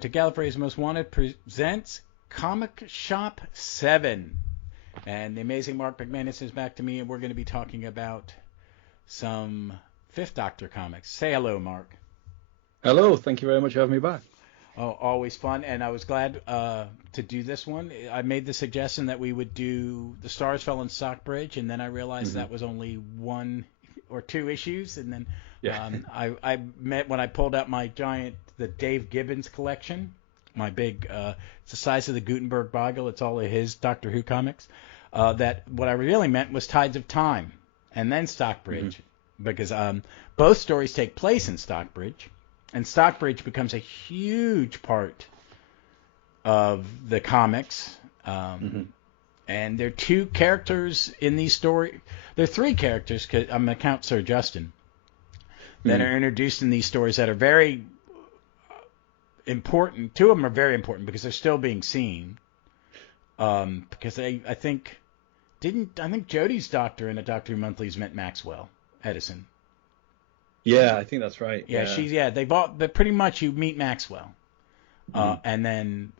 To Gallifrey's Most Wanted presents Comic Shop 7. And the amazing Mark McManus is back to me, and we're going to be talking about some Fifth Doctor comics. Say hello, Mark. Hello, thank you very much for having me back. Oh, always fun, and I was glad to do this one. I made the suggestion that we would do The Stars Fell in Stockbridge, and then I realized that was only one or two issues, and then I met when I pulled out my the Dave Gibbons collection, my big, it's the size of the Gutenberg Bible, it's all of his Doctor Who comics, that what I really meant was Tides of Time, and then Stockbridge, because both stories take place in Stockbridge, and Stockbridge becomes a huge part of the comics, and there are two characters in these stories. There are three characters, because I'm going to count Sir Justin, that are introduced in these stories that are very important. Two of them are very important because they're still being seen. Because I think Jodie's doctor in a Doctor Who Monthly's met Maxwell Edison. Yeah, I think that's right. But pretty much you meet Maxwell, and then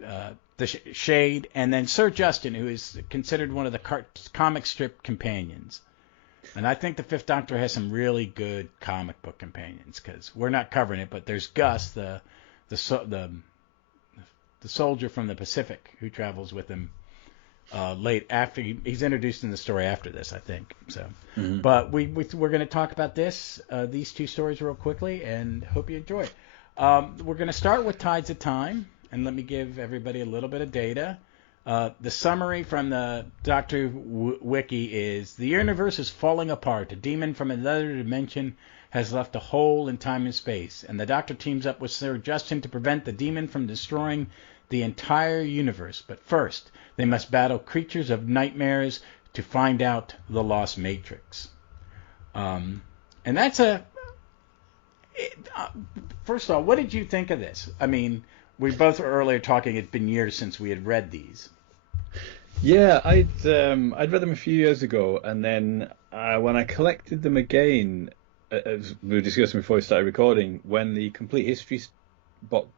the Shade, and then Sir Justin, who is considered one of the comic strip companions. And I think the Fifth Doctor has some really good comic book companions, because we're not covering it, but there's Gus, the soldier from the Pacific, who travels with him late after he's introduced in the story after this, I think. So, but we're going to talk about these two stories real quickly, and hope you enjoy it. We're going to start with Tides of Time, and let me give everybody a little bit of data. The summary from the Doctor Who Wiki is: the universe is falling apart. A demon from another dimension has left a hole in time and space, and the Doctor teams up with Sir Justin to prevent the demon from destroying the entire universe. But first, they must battle creatures of nightmares to find out the lost matrix. And that's first of all, what did you think of this? I mean, we both were earlier talking, it's been years since we had read these. Yeah, I'd read them a few years ago, and then when I collected them again, as we were discussing before we started recording, when the Complete History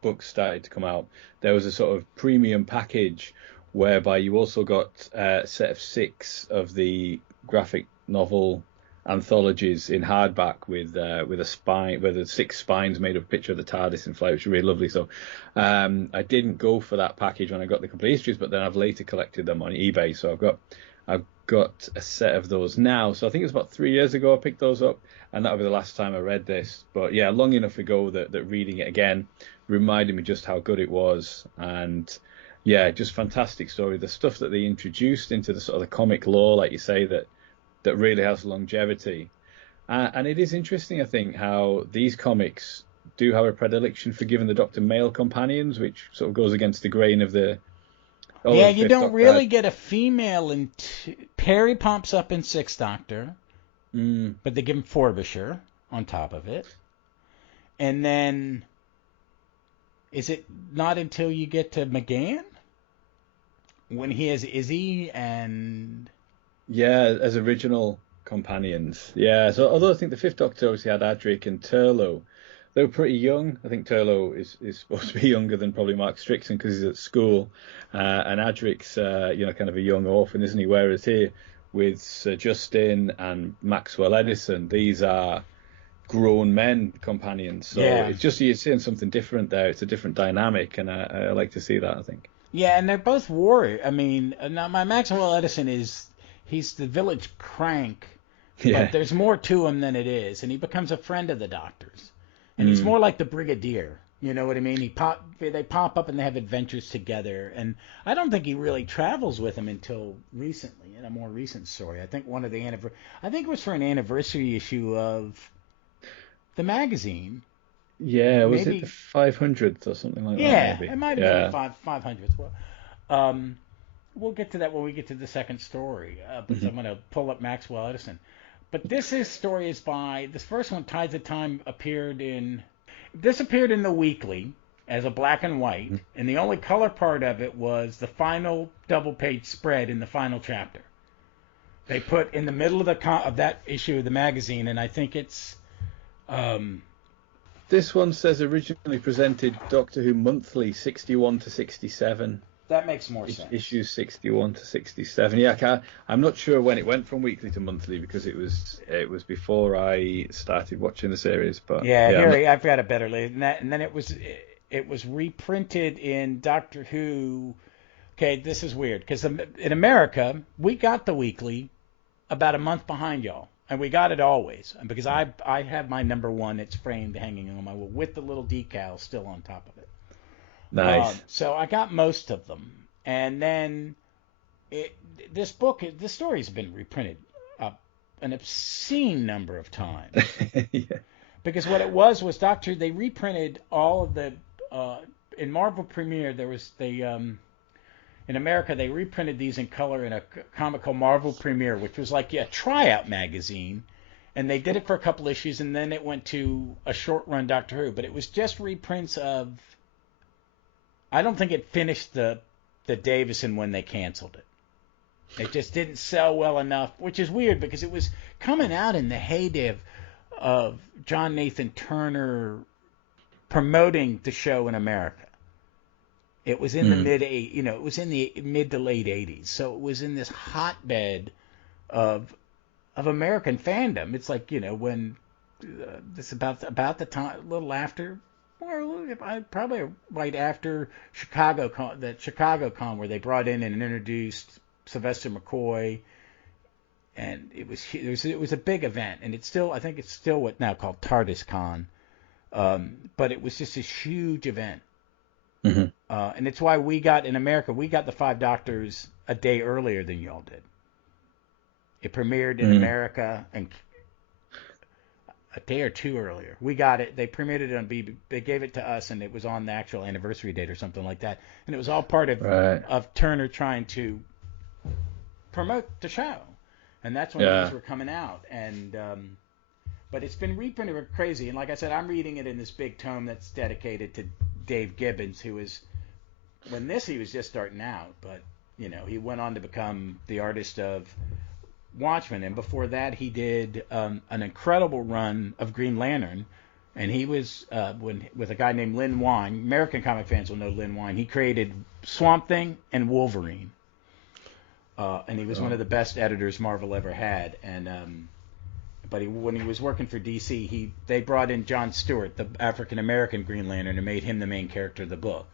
books started to come out, there was a sort of premium package whereby you also got a set of 6 of the graphic novel anthologies in hardback with a spine, with the 6 spines made of a picture of the TARDIS in flight, which was really lovely. So I didn't go for that package when I got the Complete Histories, but then I've later collected them on eBay. So I've got a set of those now. So I think it was about 3 years ago I picked those up, and that'll be the last time I read this. But yeah, long enough ago that reading it again reminded me just how good it was. And yeah, just fantastic story. The stuff that they introduced into the sort of the comic lore, like you say, that really has longevity. And it is interesting, I think, how these comics do have a predilection for giving the Doctor male companions, which sort of goes against the grain of the... Yeah, you don't really get a female in... Perry pops up in Sixth Doctor, but they give him Frobisher on top of it. And then... Is it not until you get to McGann? When he has Izzy and... Yeah, as original companions. Yeah, so although I think the Fifth Doctor obviously had Adric and Turlough, they were pretty young. I think Turlough is supposed to be younger than probably Mark Strickson because he's at school, and Adric's kind of a young orphan, isn't he? Whereas here with Sir Justin and Maxwell Edison, these are grown men companions. So it's just you're seeing something different there. It's a different dynamic, and I like to see that, I think. Yeah, and they're both warriors. I mean, now my Maxwell Edison he's the village crank, but there's more to him than it is, and he becomes a friend of the Doctor's, and he's more like the Brigadier. You know what I mean? They pop up and they have adventures together, and I don't think he really travels with him until recently, in a more recent story. I think I think it was for an anniversary issue of the magazine. Yeah, was it the 500th or something like that? Yeah, maybe? It might have been the 500th. Well, we'll get to that when we get to the second story, because I'm going to pull up Maxwell Edison. But this first one, Tides of Time, appeared in the weekly as a black and white, and the only color part of it was the final double-page spread in the final chapter. They put in the middle of that issue of the magazine, and I think it's This one says originally presented Doctor Who Monthly 61 to 67. That makes more sense. Issues 61 to 67. Yeah, I'm not sure when it went from weekly to monthly because it was before I started watching the series. But here I've got it better later than that. And then it was reprinted in Doctor Who. Okay, this is weird because in America we got the weekly about a month behind y'all, and we got it always. And because I have my number one, it's framed hanging on my wall with the little decal still on top of it. Nice. So I got most of them, and then this story's been reprinted an obscene number of times. Yeah. Because what it was they reprinted all of the in Marvel Premiere in America they reprinted these in color in a comic called Marvel Premiere, which was like a tryout magazine, and they did it for a couple issues, and then it went to a short run Doctor Who, but it was just reprints of. I don't think it finished the Davison when they canceled it. It just didn't sell well enough, which is weird because it was coming out in the heyday of John Nathan Turner promoting the show in America. It was in the mid to late 80s, so it was in this hotbed of American fandom. It's like when this about the time, a little after. Or probably right after ChicagoCon, where they brought in and introduced Sylvester McCoy, and it was a big event, and I think it's still what now called TARDIS Con, but it was just this huge event, and it's why in America we got the Five Doctors a day earlier than y'all did. It premiered in America and. A day or two earlier. We got it. They premiered it on BBC. They gave it to us, and it was on the actual anniversary date or something like that. And it was all part of Turner trying to promote the show. And that's when these were coming out. And but it's been reprinted crazy. And like I said, I'm reading it in this big tome that's dedicated to Dave Gibbons, who was he was just starting out, but he went on to become the artist of Watchmen, and before that he did an incredible run of Green Lantern, and he was with a guy named Lin Wein. American comic fans will know Lin Wein. He created Swamp Thing and Wolverine, and he was one of the best editors Marvel ever had. And but when he was working for DC, they brought in John Stewart, the African American Green Lantern, and made him the main character of the book.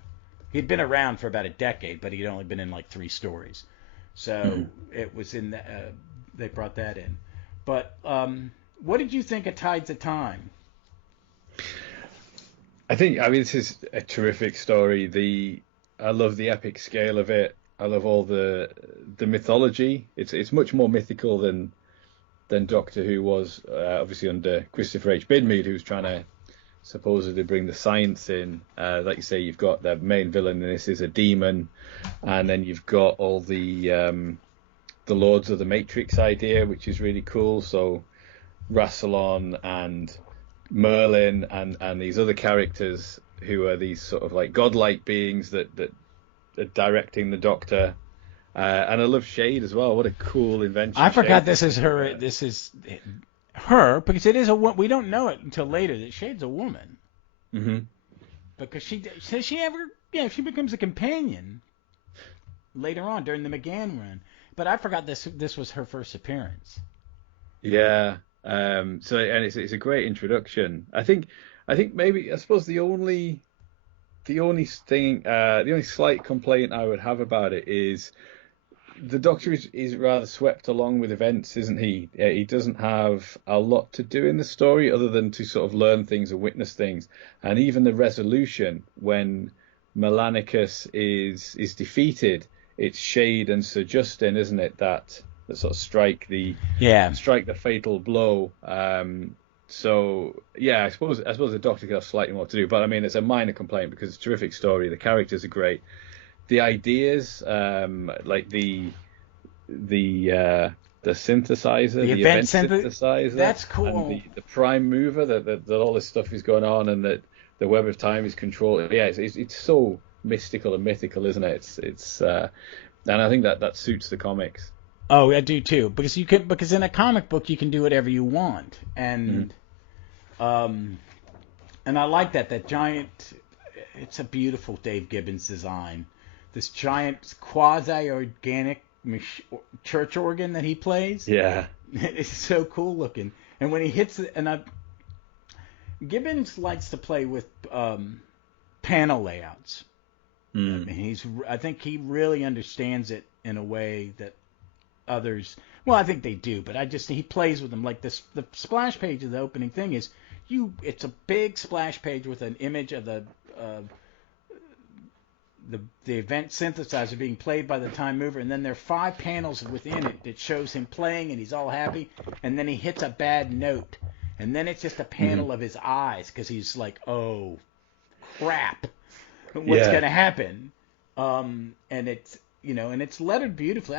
He'd been around for about a decade, but he'd only been in like 3 stories, so it was in the. They brought that in. But what did you think of Tides of Time? I mean, this is a terrific story. I love the epic scale of it. I love all the mythology. It's much more mythical than Doctor Who was, obviously under Christopher H. Bidmead, who's trying to supposedly bring the science in. Like you say, you've got the main villain in this is a demon, and then you've got all the Lords of the Matrix idea, which is really cool. So Rassilon and Merlin and these other characters who are these sort of like godlike beings that are directing the Doctor. And I love Shade as well. What a cool invention. I forgot this is her. This is her because it is a woman. We don't know it until later that Shade's a woman. Mm-hmm. Because she becomes a companion later on during the McGann run. But I forgot this was her first appearance. Yeah. So it's a great introduction. I think maybe I suppose the only thing, the only slight complaint I would have about it is the Doctor is rather swept along with events, isn't he? He doesn't have a lot to do in the story other than to sort of learn things and witness things. And even the resolution when Melanicus is defeated, it's Shade and Sir Justin, isn't it, that sort of strike the fatal blow. So yeah, I suppose the Doctor could have slightly more to do, but I mean it's a minor complaint because it's a terrific story. The characters are great. The ideas, like the synthesizer, the event synthesizer, that's cool. And the prime mover, that all this stuff is going on, and that the web of time is controlled. Yeah, it's so mystical and mythical, isn't it? It's and I think that suits the comics. Oh, I do too, because in a comic book you can do whatever you want, and And I like that giant. It's a beautiful Dave Gibbons design. This giant quasi-organic church organ that he plays. Yeah. It's so cool looking. And when he hits it, Gibbons likes to play with panel layouts. I think he really understands it in a way that others. Well, I think they do, but he plays with them like this. The splash page of the opening thing is it's a big splash page with an image of the event synthesizer being played by the time mover, and then there are 5 panels within it that shows him playing, and he's all happy, and then he hits a bad note, and then it's just a panel of his eyes because he's like, oh crap, what's going to happen? And it's and it's lettered beautifully.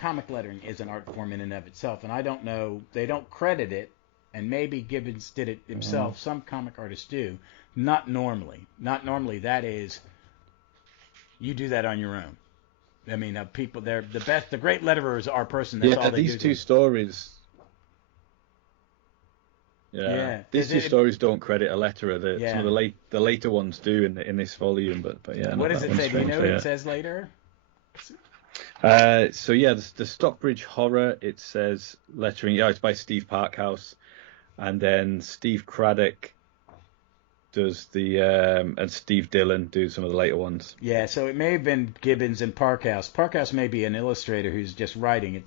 Comic lettering is an art form in and of itself, and I don't know, they don't credit it, and maybe Gibbons did it himself. Some comic artists do. Not normally. That is, you do that on your own. I mean, people, they're the best. The great letterers are person. That's all they do. These two stories. Yeah. These two stories don't credit a letterer. Some of the later ones do in this volume, but yeah. What does it say? Do you know what it says later? The Stockbridge Horror. It says lettering. Yeah, it's by Steve Parkhouse, and then Steve Craddock does and Steve Dillon do some of the later ones. Yeah, so it may have been Gibbons and Parkhouse. Parkhouse may be an illustrator who's just writing.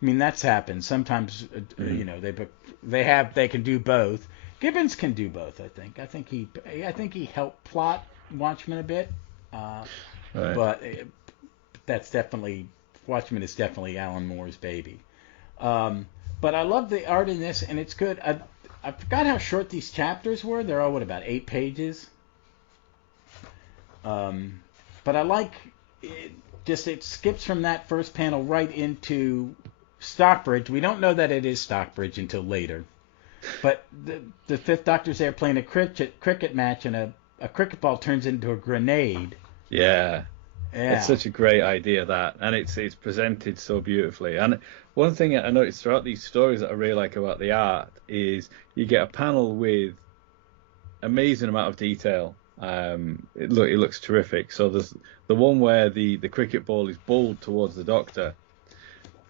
That's happened. Sometimes, they can do both. Gibbons can do both, I think. I think he helped plot Watchmen a bit. Right. But Watchmen is definitely Alan Moore's baby. But I love the art in this, and it's good. I forgot how short these chapters were. They're all, about 8 pages? But I like it. It skips from that first panel right into Stockbridge. We don't know that it is Stockbridge until later. But the Fifth Doctor's there playing a cricket match, and a cricket ball turns into a grenade. Yeah. It's such a great idea, that, and it's presented so beautifully. And one thing I noticed throughout these stories that I really like about the art is you get a panel with amazing amount of detail. It looks terrific. So there's the one where the cricket ball is bowled towards the Doctor.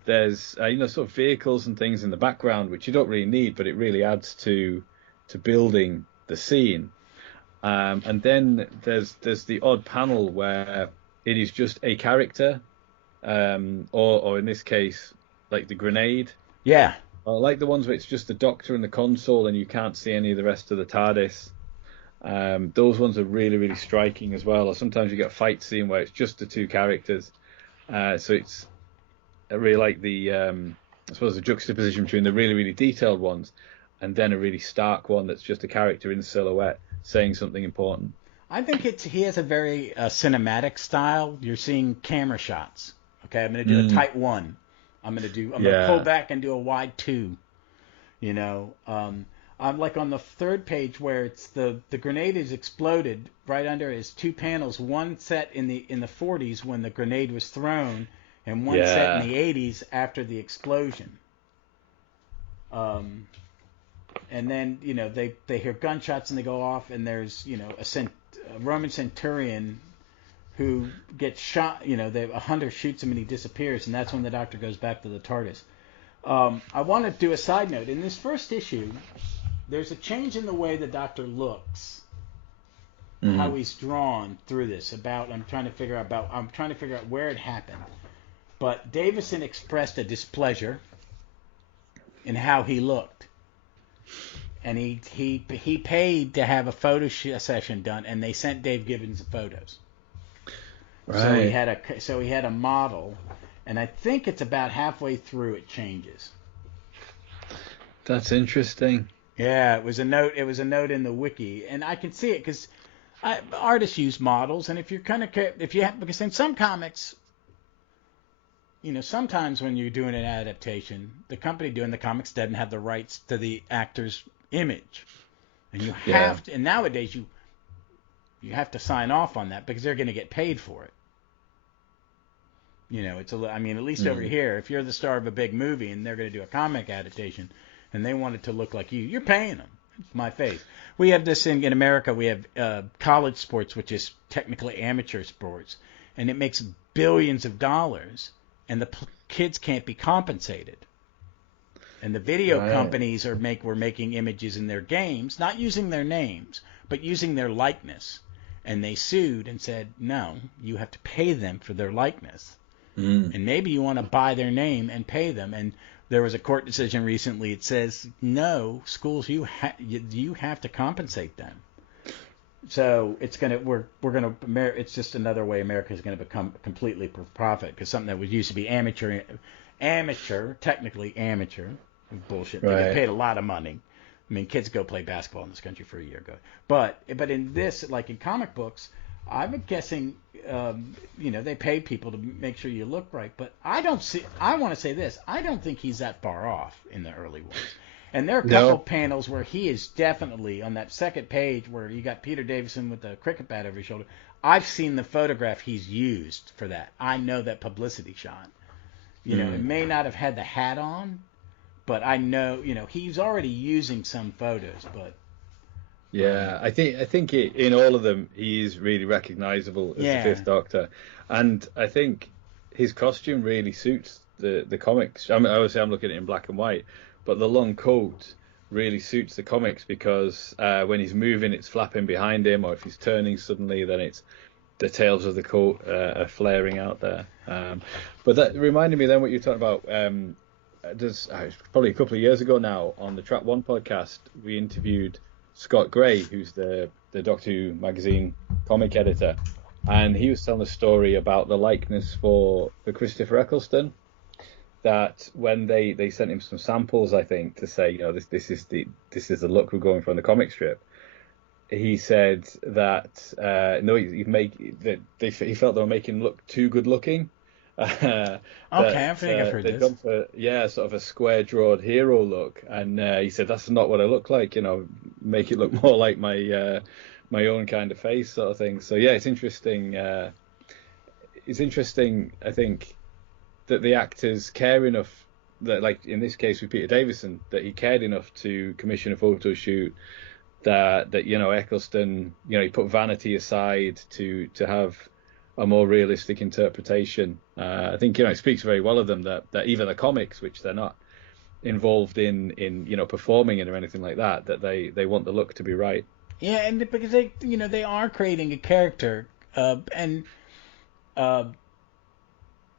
There's sort of vehicles and things in the background which you don't really need, but it really adds to building the scene. And then there's the odd panel where it is just a character, or in this case, like the grenade. Yeah. I like the ones where it's just the Doctor and the console and you can't see any of the rest of the TARDIS. Those ones are really, really striking as well. Or sometimes you get a fight scene where it's just the 2 characters. I really like the juxtaposition between the really, really detailed ones and then a really stark one that's just a character in silhouette saying something important. I think he has a very cinematic style. You're seeing camera shots. Okay, I'm going to do a tight 1. I'm going to pull back and do a wide 2. I'm like on the 3rd page where it's the grenade is exploded. Right under is 2 panels. One set in the 40s when the grenade was thrown, and one set in the 80s after the explosion. And then they hear gunshots and they go off, and there's a Roman centurion who gets shot. A hunter shoots him and he disappears, and that's when the Doctor goes back to the TARDIS. I want to do a side note. In this first issue, there's a change in the way the Doctor looks, how he's drawn through this. I'm trying to figure out where it happened. But Davison expressed a displeasure in how he looked. And he paid to have a photo session done, and they sent Dave Gibbons the photos. Right. So he had a model, and I think it's about halfway through it changes. That's interesting. Yeah, it was a note. It was a note in the wiki, and I can see it because artists use models, and because in some comics, sometimes when you're doing an adaptation, the company doing the comics doesn't have the rights to the actor's image, and you have to. And nowadays, you have to sign off on that because they're going to get paid for it. At least over here, if you're the star of a big movie and they're going to do a comic adaptation, and they want it to look like you. You're paying them. It's my face. We have this thing in America. We have college sports, which is technically amateur sports, and it makes billions of dollars, and the kids can't be compensated. And the video companies were making images in their games, not using their names, but using their likeness. And they sued and said, no, you have to pay them for their likeness. And maybe you want to buy their name and pay them. And there was a court decision recently. It says, no, schools, you have to compensate them. So it's it's just another way America is going to become completely for profit, because something that used to be amateur, technically amateur, bullshit. They get paid a lot of money. I mean, kids go play basketball in this country for a year ago. But in this, like in comic books, I'm guessing, they pay people to make sure you look right. But I want to say this. I don't think he's that far off in the early ones. And there are a couple panels where he is definitely on that second page where you got Peter Davison with the cricket bat over his shoulder. I've seen the photograph he's used for that. I know that publicity shot. It may not have had the hat on, but I know, he's already using some photos. But yeah, I think in all of them he is really recognizable as the Fifth Doctor, and I think his costume really suits the comics. I mean, obviously I'm looking at it in black and white, but the long coat really suits the comics, because when he's moving, it's flapping behind him, or if he's turning suddenly, then it's the tails of the coat are flaring out there. But that reminded me then what you were talking about. There's probably a couple of years ago now on the Track One podcast, we interviewed Scott Gray, who's the Doctor Who magazine comic editor, and he was telling a story about the likeness for Christopher Eccleston. That when they sent him some samples, I think, to say, this is the look we're going for in the comic strip, he said that he felt they were making him look too good looking. I think I've heard they'd this. gone for sort of a square jawed hero look, and he said that's not what I look like. Make it look more like my own kind of face, sort of thing. So yeah, it's interesting. It's interesting, I think, that the actors care enough, that, like in this case with Peter Davison, that he cared enough to commission a photo shoot. That Eccleston, he put vanity aside to have a more realistic interpretation. I think it speaks very well of them that even the comics, which they're not involved in performing it or anything like that, that they want the look to be right. Yeah, and because they are creating a character, and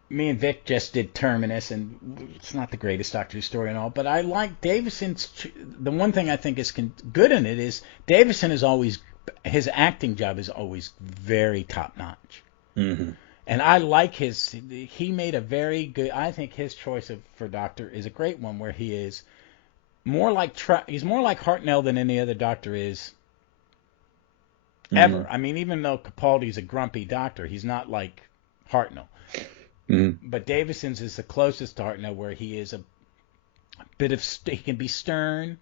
me and Vic just did Terminus, and it's not the greatest Doctor Who story and all, but I like Davison's. The one thing I think is good in it is Davison is always, his acting job is always very top notch. Mm-hmm. And I like he made a very good, I think his choice for Doctor is a great one, where he is more like, he's more like Hartnell than any other Doctor is ever. I mean, even though Capaldi's a grumpy Doctor, he's not like Hartnell. But Davison's is the closest to Hartnell, where he is a bit of, he can be stern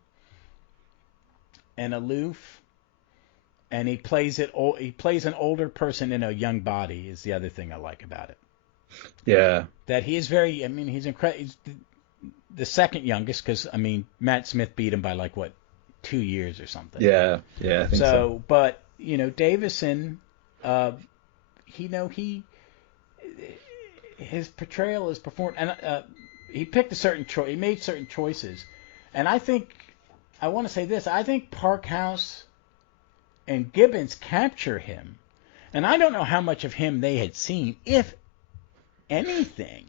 and aloof, and he plays an older person in a young body is the other thing I like about it. Yeah. That he is very, I mean, he's incredible. He's the second youngest, because, I mean, Matt Smith beat him by 2 years or something. Yeah, I think so. But, Davison, his portrayal is performed, and he picked he made certain choices, and I want to say this, I think Parkhouse and Gibbons capture him, and I don't know how much of him they had seen, if anything.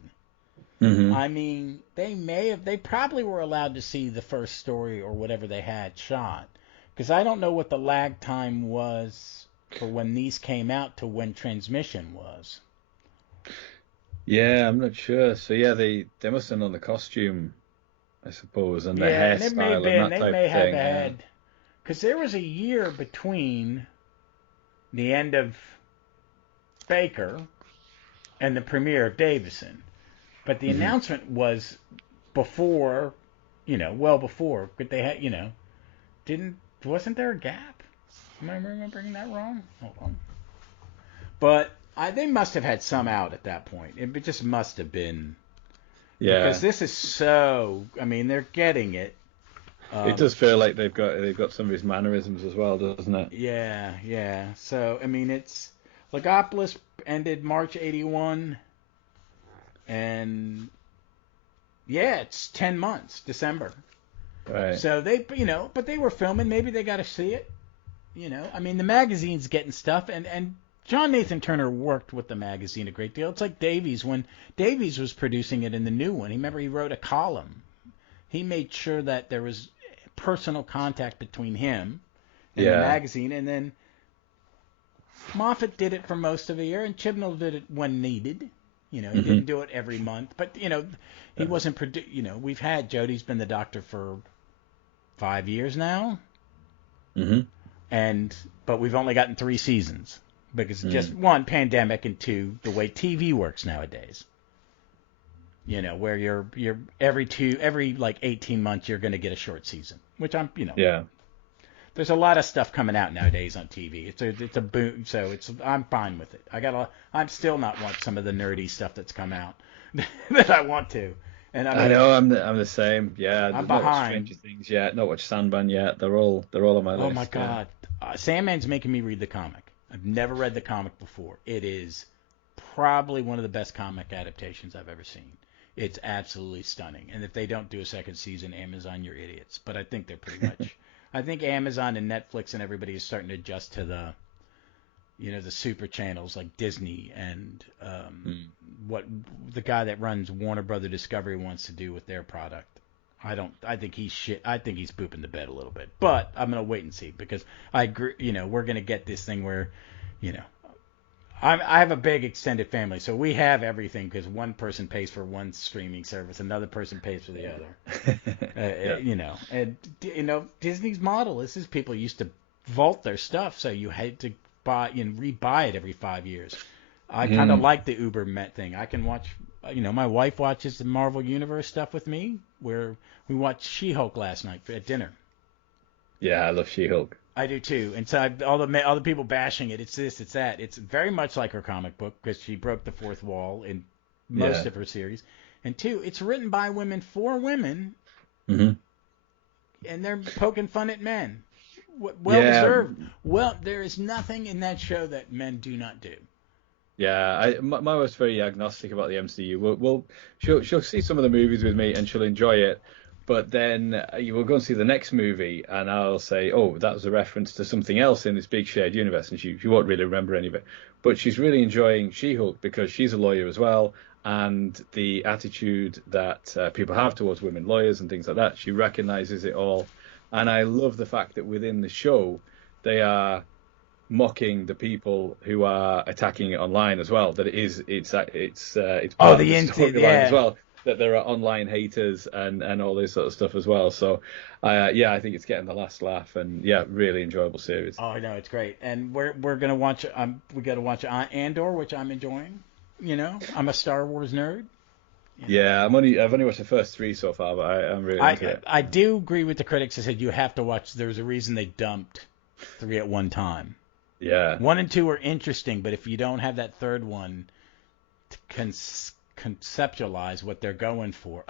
Mm-hmm. I mean, they probably were allowed to see the first story or whatever they had shot, because I don't know what the lag time was for when these came out to when transmission was. Yeah, I'm not sure. So yeah, they must have known the costume, I suppose, and the hairstyle and that type of thing. They may have had, because there was a year between the end of Baker and the premiere of Davison, but the announcement was before, well before. But they had, wasn't there a gap? Am I remembering that wrong? Hold on. But they must have had some out at that point. It just must have been. Yeah. Because this is so, I mean, they're getting it. It does feel like they've got some of his mannerisms as well, doesn't it? Yeah, yeah. So I mean, it's Legopolis ended March '81, and yeah, it's 10 months, December. Right. So they, but they were filming. Maybe they got to see it. I mean, the magazine's getting stuff, and John Nathan Turner worked with the magazine a great deal. It's like Davies when Davies was producing it in the new one. Remember, he wrote a column. He made sure that there was personal contact between him and the magazine, and then Moffat did it for most of the year, and Chibnall did it when needed. He didn't do it every month, but he wasn't. We've had Jodie's been the Doctor for 5 years now, but we've only gotten 3 seasons because just one, pandemic, and 2, the way TV works nowadays. Where you're every like 18 months you're going to get a short season, which I'm. Yeah. There's a lot of stuff coming out nowadays on TV. It's a boom, so I'm fine with it. I'm still not want some of the nerdy stuff that's come out that I want to. And I know I'm the same. Yeah, I'm there's not watched behind. Stranger Things yet, not watched Sandman yet. They're all on my list. Oh my God, Sandman's making me read the comic. I've never read the comic before. It is probably one of the best comic adaptations I've ever seen. It's absolutely stunning. And if they don't do a second season, Amazon, you're idiots. But I think they're pretty much. I think Amazon and Netflix and everybody is starting to adjust to the, the super channels like Disney and what the guy that runs Warner Brother Discovery wants to do with their product. I think he's shit. I think he's pooping the bed a little bit. But I'm gonna wait and see because I agree. We're gonna get this thing where, I have a big extended family, so we have everything because one person pays for one streaming service, another person pays for the other. And Disney's model. This is people used to vault their stuff, so you had to buy and rebuy it every 5 years. I kind of like the Uber Met thing. I can watch. My wife watches the Marvel Universe stuff with me. Where we watched She-Hulk last night at dinner. Yeah, I love She-Hulk. I do too, and so all the people bashing it. It's this, it's that. It's very much like her comic book because she broke the fourth wall in most of her series. And 2, it's written by women for women, and they're poking fun at men. Well deserved. Well, there is nothing in that show that men do not do. Yeah, my wife's very agnostic about the MCU. She'll see some of the movies with me and she'll enjoy it. But then you will go and see the next movie, and I'll say, "Oh, that was a reference to something else in this big shared universe," and she won't really remember any of it. But she's really enjoying She-Hulk because she's a lawyer as well, and the attitude that people have towards women lawyers and things like that, she recognises it all. And I love the fact that within the show, they are mocking the people who are attacking it online as well. That it's part of the storyline as well. That there are online haters and all this sort of stuff as well. So, I think it's getting the last laugh and really enjoyable series. Oh, I know, it's great. And we're gonna watch. We got to watch Andor, which I'm enjoying. I'm a Star Wars nerd. Yeah, I've only watched the first 3 so far, but I'm really into it. I do agree with the critics that said you have to watch. There's a reason they dumped 3 at one time. Yeah. 1 and 2 are interesting, but if you don't have that third one to conceptualize what they're going for,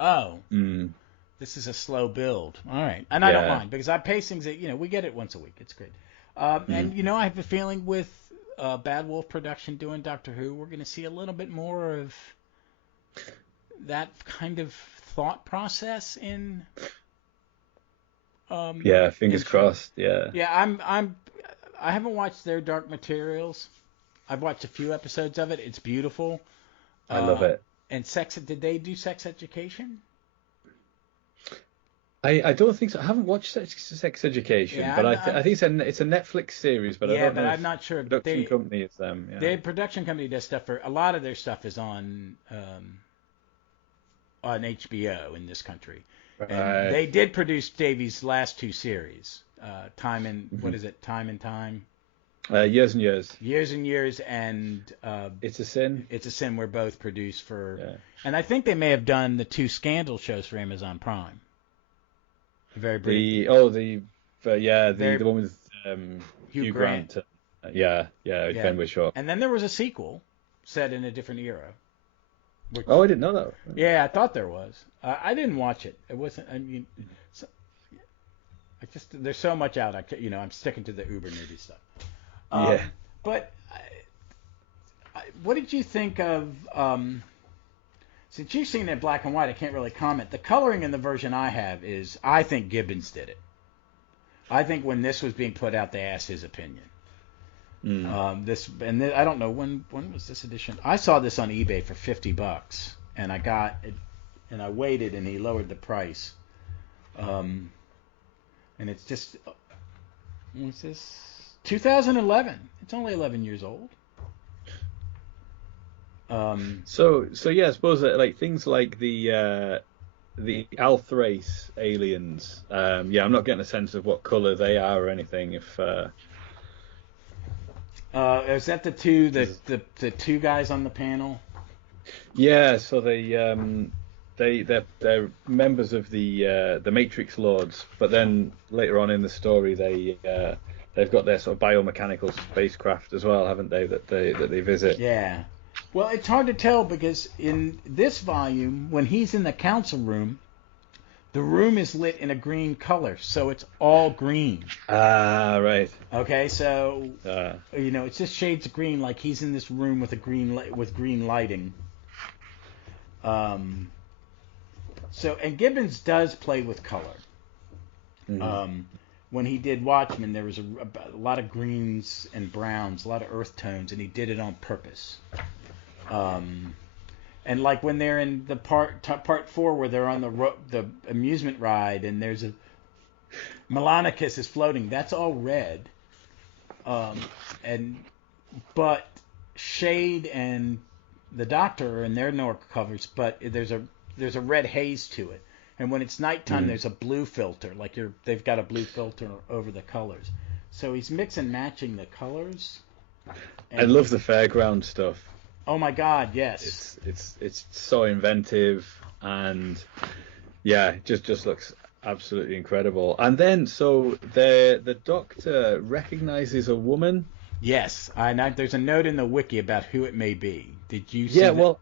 this is a slow build. All right, and I don't mind because I pace things. We get it once a week. It's good. And I have a feeling with Bad Wolf Production doing Doctor Who, we're going to see a little bit more of that kind of thought process in. Fingers crossed. Yeah. Yeah, I haven't watched their Dark Materials. I've watched a few episodes of it. It's beautiful. I love it. And did they do Sex Education? I don't think so. I haven't watched Sex Education, but I think it's a Netflix series. But I don't know. I'm not sure. Production company is them. Yeah. Their production company does stuff for a lot of their stuff is on HBO in this country. Right. And they did produce Davies' last 2 series, Time and Time. Years and Years. Years and Years and It's a Sin. It's a Sin were both produced for, and I think they may have done the 2 Scandal shows for Amazon Prime. Very brief. The one with Hugh Grant. Ben Whishaw. And then there was a sequel set in a different era. I didn't know that. Yeah, I thought there was. I didn't watch it. It wasn't. there's so much out. I'm sticking to the uber nerdy stuff. Yeah. But what did you think of? Since you've seen it in black and white, I can't really comment. The coloring in the version I have is, I think Gibbons did it. I think when this was being put out, they asked his opinion. I don't know when was this edition. I saw this on eBay for $50, and I got it, and I waited, and he lowered the price. And it's just, what's this? 2011. It's only 11 years old. So yeah, I suppose that, like, things like the Althrace aliens. I'm not getting a sense of what color they are or anything. If is that the two guys on the panel? Yeah, so they're members of the Matrix Lords, but then later on in the story they've got their sort of biomechanical spacecraft as well, haven't they? That they visit. Yeah. Well, it's hard to tell because in this volume, when he's in the council room, the room is lit in a green color, so it's all green. Ah, right. Okay, so it's just shades of green, like he's in this room with green lighting. And Gibbons does play with color. Mm-hmm. When he did Watchmen, there was a lot of greens and browns, a lot of earth tones, and he did it on purpose. And like when they're in the part 4 where they're on the amusement ride and there's a Melanicus is floating, that's all red. But Shade and the Doctor are in their Nork covers, but there's a red haze to it. And when it's nighttime, there's a blue filter, like they've got a blue filter over the colors. So he's mix and matching the colors. I love the fairground stuff. Oh my God, yes. It's so inventive, and yeah, it just looks absolutely incredible. And then so the Doctor recognizes a woman. Yes, there's a note in the wiki about who it may be. Did you see that? Yeah, well,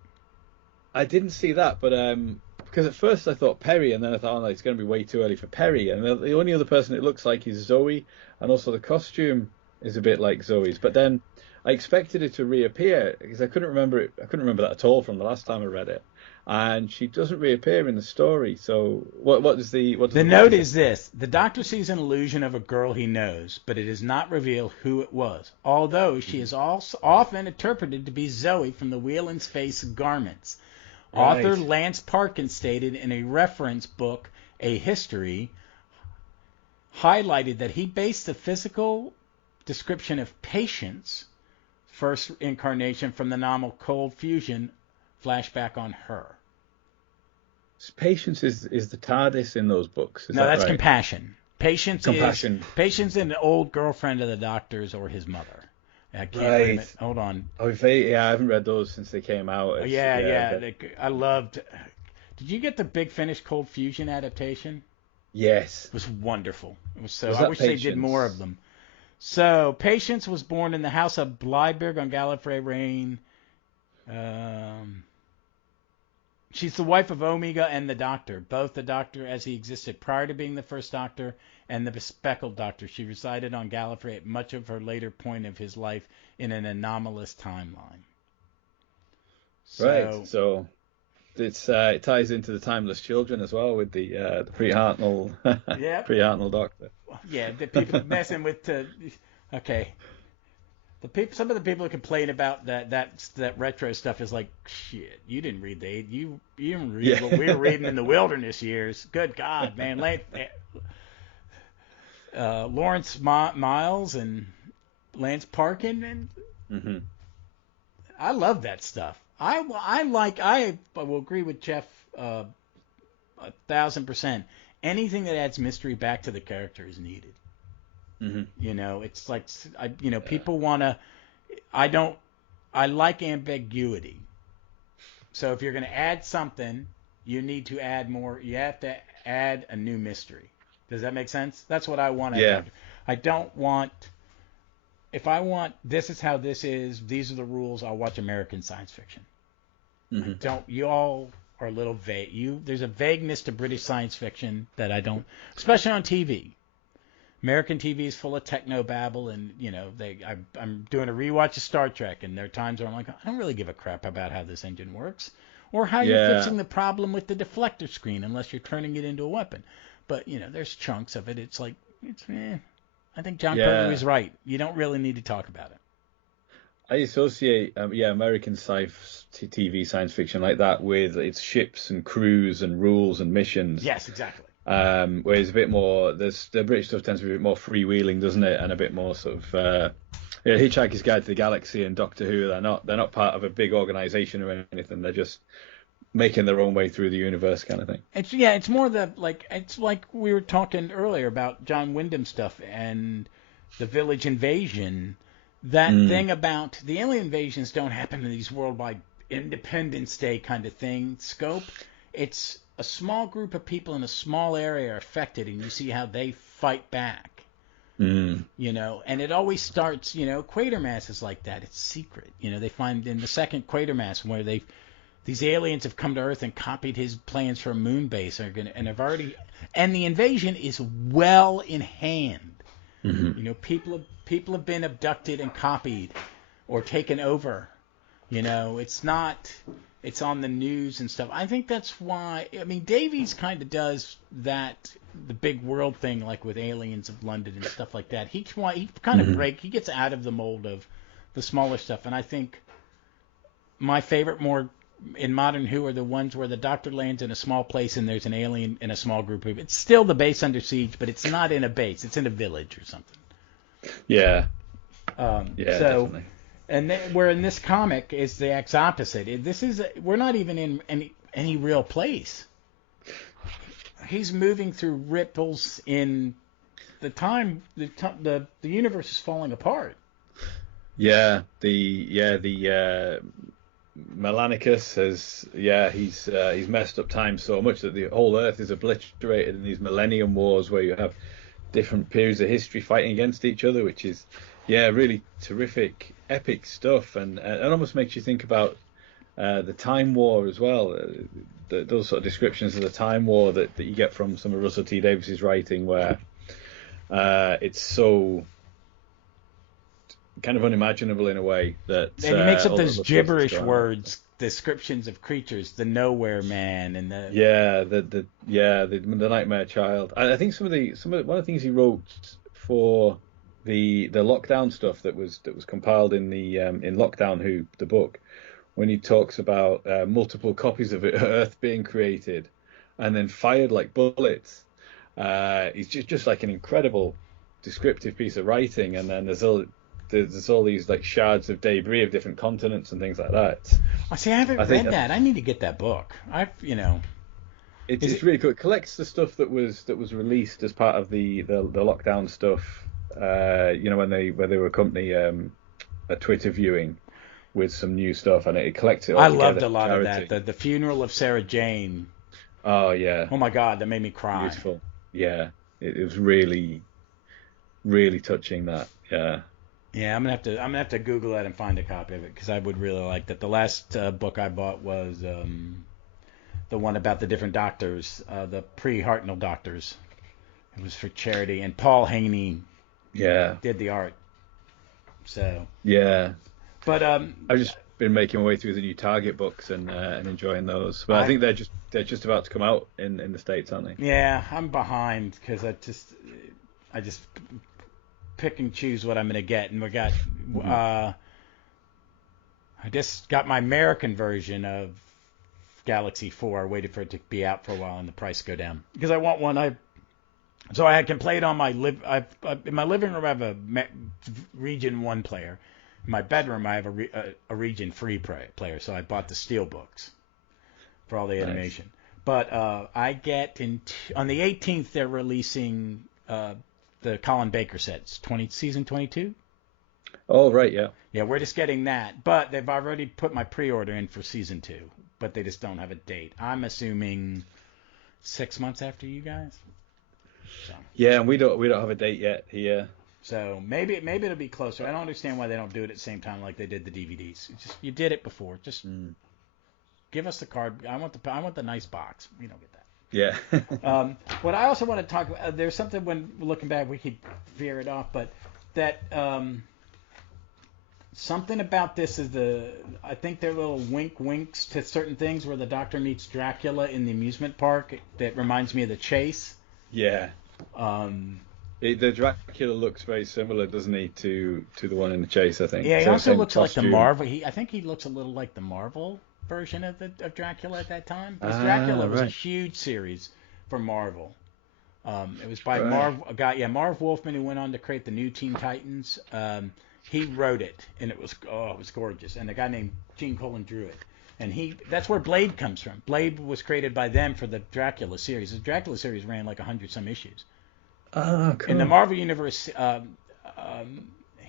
I didn't see that, but because at first I thought Perry, and then I thought, it's going to be way too early for Perry. And the only other person it looks like is Zoe, and also the costume is a bit like Zoe's. But then I expected it to reappear because I couldn't remember it. I couldn't remember that at all from the last time I read it. And she doesn't reappear in the story. So what does the note is this: the Doctor sees an illusion of a girl he knows, but it is not revealed who it was. Although she is also often interpreted to be Zoe from the Wheel in Space Garments. Right. Author Lance Parkin stated in a reference book, A History, highlighted that he based the physical description of Patience, first incarnation, from the novel Cold Fusion, flashback on her. Patience is the TARDIS in those books. No, that's right? Compassion. Patience is an old girlfriend of the Doctor's or his mother. I can't hold on. Oh, I haven't read those since they came out. I loved. Did you get the Big Finish Cold Fusion adaptation? Yes. It was wonderful. It was so. I wish they did more of them. So, Patience was born in the house of Blyberg on Gallifrey Reign. She's the wife of Omega and the Doctor, both the Doctor as he existed prior to being the first Doctor and the bespectacled Doctor. She resided on Gallifrey at much of her later point of his life in an anomalous timeline. Right. So it ties into the Timeless Children as well with the pre-Hartnell pre-Hartnell Doctor. Yeah, the people messing with okay. Some of the people who complain about that retro stuff is like, shit, you didn't read you didn't read what we were reading in the wilderness years. Good God, man. Lawrence Miles and Lance Parkin, and I love that stuff. I will agree with Jeff 1,000%. Anything that adds mystery back to the character is needed. Mm-hmm. It's like, people want to. I like ambiguity. So if you're going to add something, you need to add more. You have to add a new mystery. Does that make sense? That's what I want. Yeah. I don't want. If I want, this is how this is. These are the rules. I'll watch American science fiction. Mm-hmm. You all are a little vague. There's a vagueness to British science fiction that I don't, especially on TV. American TV is full of techno babble, and I'm doing a rewatch of Star Trek, and there are times where I'm like, I don't really give a crap about how this engine works, or how you're fixing the problem with the deflector screen, unless you're turning it into a weapon. But there's chunks of it. It's like I think John Pertwee was right. You don't really need to talk about it. I associate, American TV science fiction like that with its ships and crews and rules and missions. Yes, exactly. Whereas a bit more, the British stuff tends to be a bit more freewheeling, doesn't it? And a bit more sort of, Hitchhiker's Guide to the Galaxy and Doctor Who. They're not part of a big organization or anything. They're just making their own way through the universe, kind of thing. It's more it's like we were talking earlier about John Wyndham stuff and the village invasion. That thing about the alien invasions don't happen in these worldwide Independence Day kind of thing scope. It's a small group of people in a small area are affected, and you see how they fight back. And it always starts, Quatermass is like that. It's secret. They find in the second Quatermass where these aliens have come to Earth and copied his plans for a moon base, and the invasion is well in hand. People have been abducted and copied or taken over. It's on the news and stuff. I think that's why. Davies kind of does that, the big world thing, like with Aliens of London and stuff like that. He kind of he gets out of the mold of the smaller stuff. And I think my favorite more in modern Who are the ones where the Doctor lands in a small place and there's an alien in a small group of. It's still the base under siege, but it's not in a base. It's in a village or something. Yeah. Definitely. And where in this comic is the exact opposite. We're not even in any real place. He's moving through ripples in the time. The universe is falling apart. Yeah. The Melanicus he's messed up time so much that the whole Earth is obliterated in these Millennium Wars, where you have different periods of history fighting against each other, which is really terrific, epic stuff, and it almost makes you think about the Time War as well. Those sort of descriptions of the Time War that you get from some of Russell T Davies's writing, where it's so kind of unimaginable in a way that and he makes up those gibberish words, descriptions of creatures, the Nowhere Man and the Nightmare Child. I think one of the things he wrote for the lockdown stuff that was compiled in the in Lockdown Who, the book, when he talks about multiple copies of Earth being created and then fired like bullets. It's just like an incredible descriptive piece of writing, and then there's all these like shards of debris of different continents and things like that. I haven't read that. I need to get that book. It's really cool. It collects the stuff that was released as part of the lockdown stuff. When they were accompany a Twitter viewing with some new stuff, and it collects it all. I loved a lot of that. The funeral of Sarah Jane. Oh yeah. Oh my God, that made me cry. Beautiful. Yeah, it was really, really touching. That. Yeah. Yeah, I'm gonna have to Google that and find a copy of it, because I would really like that. The last book I bought was the one about the different doctors, the pre-Hartnell doctors. It was for charity, and Paul Haney did the art. So yeah, but I've just been making my way through the new Target books and enjoying those. But I think they're just about to come out in the States, aren't they? Yeah, I'm behind because I just pick and choose what I'm going to get, and we got I just got my American version of Galaxy 4. I waited for it to be out for a while and the price go down, because I want one. So I can play it on my in my living room. I have a Region 1 player. In my bedroom I have a Region 3 player. So I bought the steel books for all the animation. But I get on the 18th they're releasing the Colin Baker sets, season 22. Oh, right, yeah. Yeah, we're just getting that. But they've already put my pre-order in for season 2. But they just don't have a date. I'm assuming 6 months after you guys. So. Yeah, and we don't have a date yet here. So maybe it'll be closer. I don't understand why they don't do it at the same time like they did the DVDs. You did it before. Just give us the card. I want the nice box. We don't get that. Yeah. What I also want to talk about, there's something when looking back, we could veer it off, but that something about this is I think there are little winks to certain things where the Doctor meets Dracula in the amusement park that reminds me of The Chase. Yeah. The Dracula looks very similar, doesn't he, to the one in The Chase, I think. Yeah, he So also same looks like the costume. Marvel. I think he looks a little like the Marvel version of Dracula at that time. Because Dracula was a Right. huge series for Marvel. It was by Right. Marv Wolfman, who went on to create the new Teen Titans. He wrote it, and it was gorgeous. And a guy named Gene Colan drew it. And that's where Blade comes from. Blade was created by them for the Dracula series. The Dracula series ran like 100 some issues. Ah, cool. In the Marvel universe,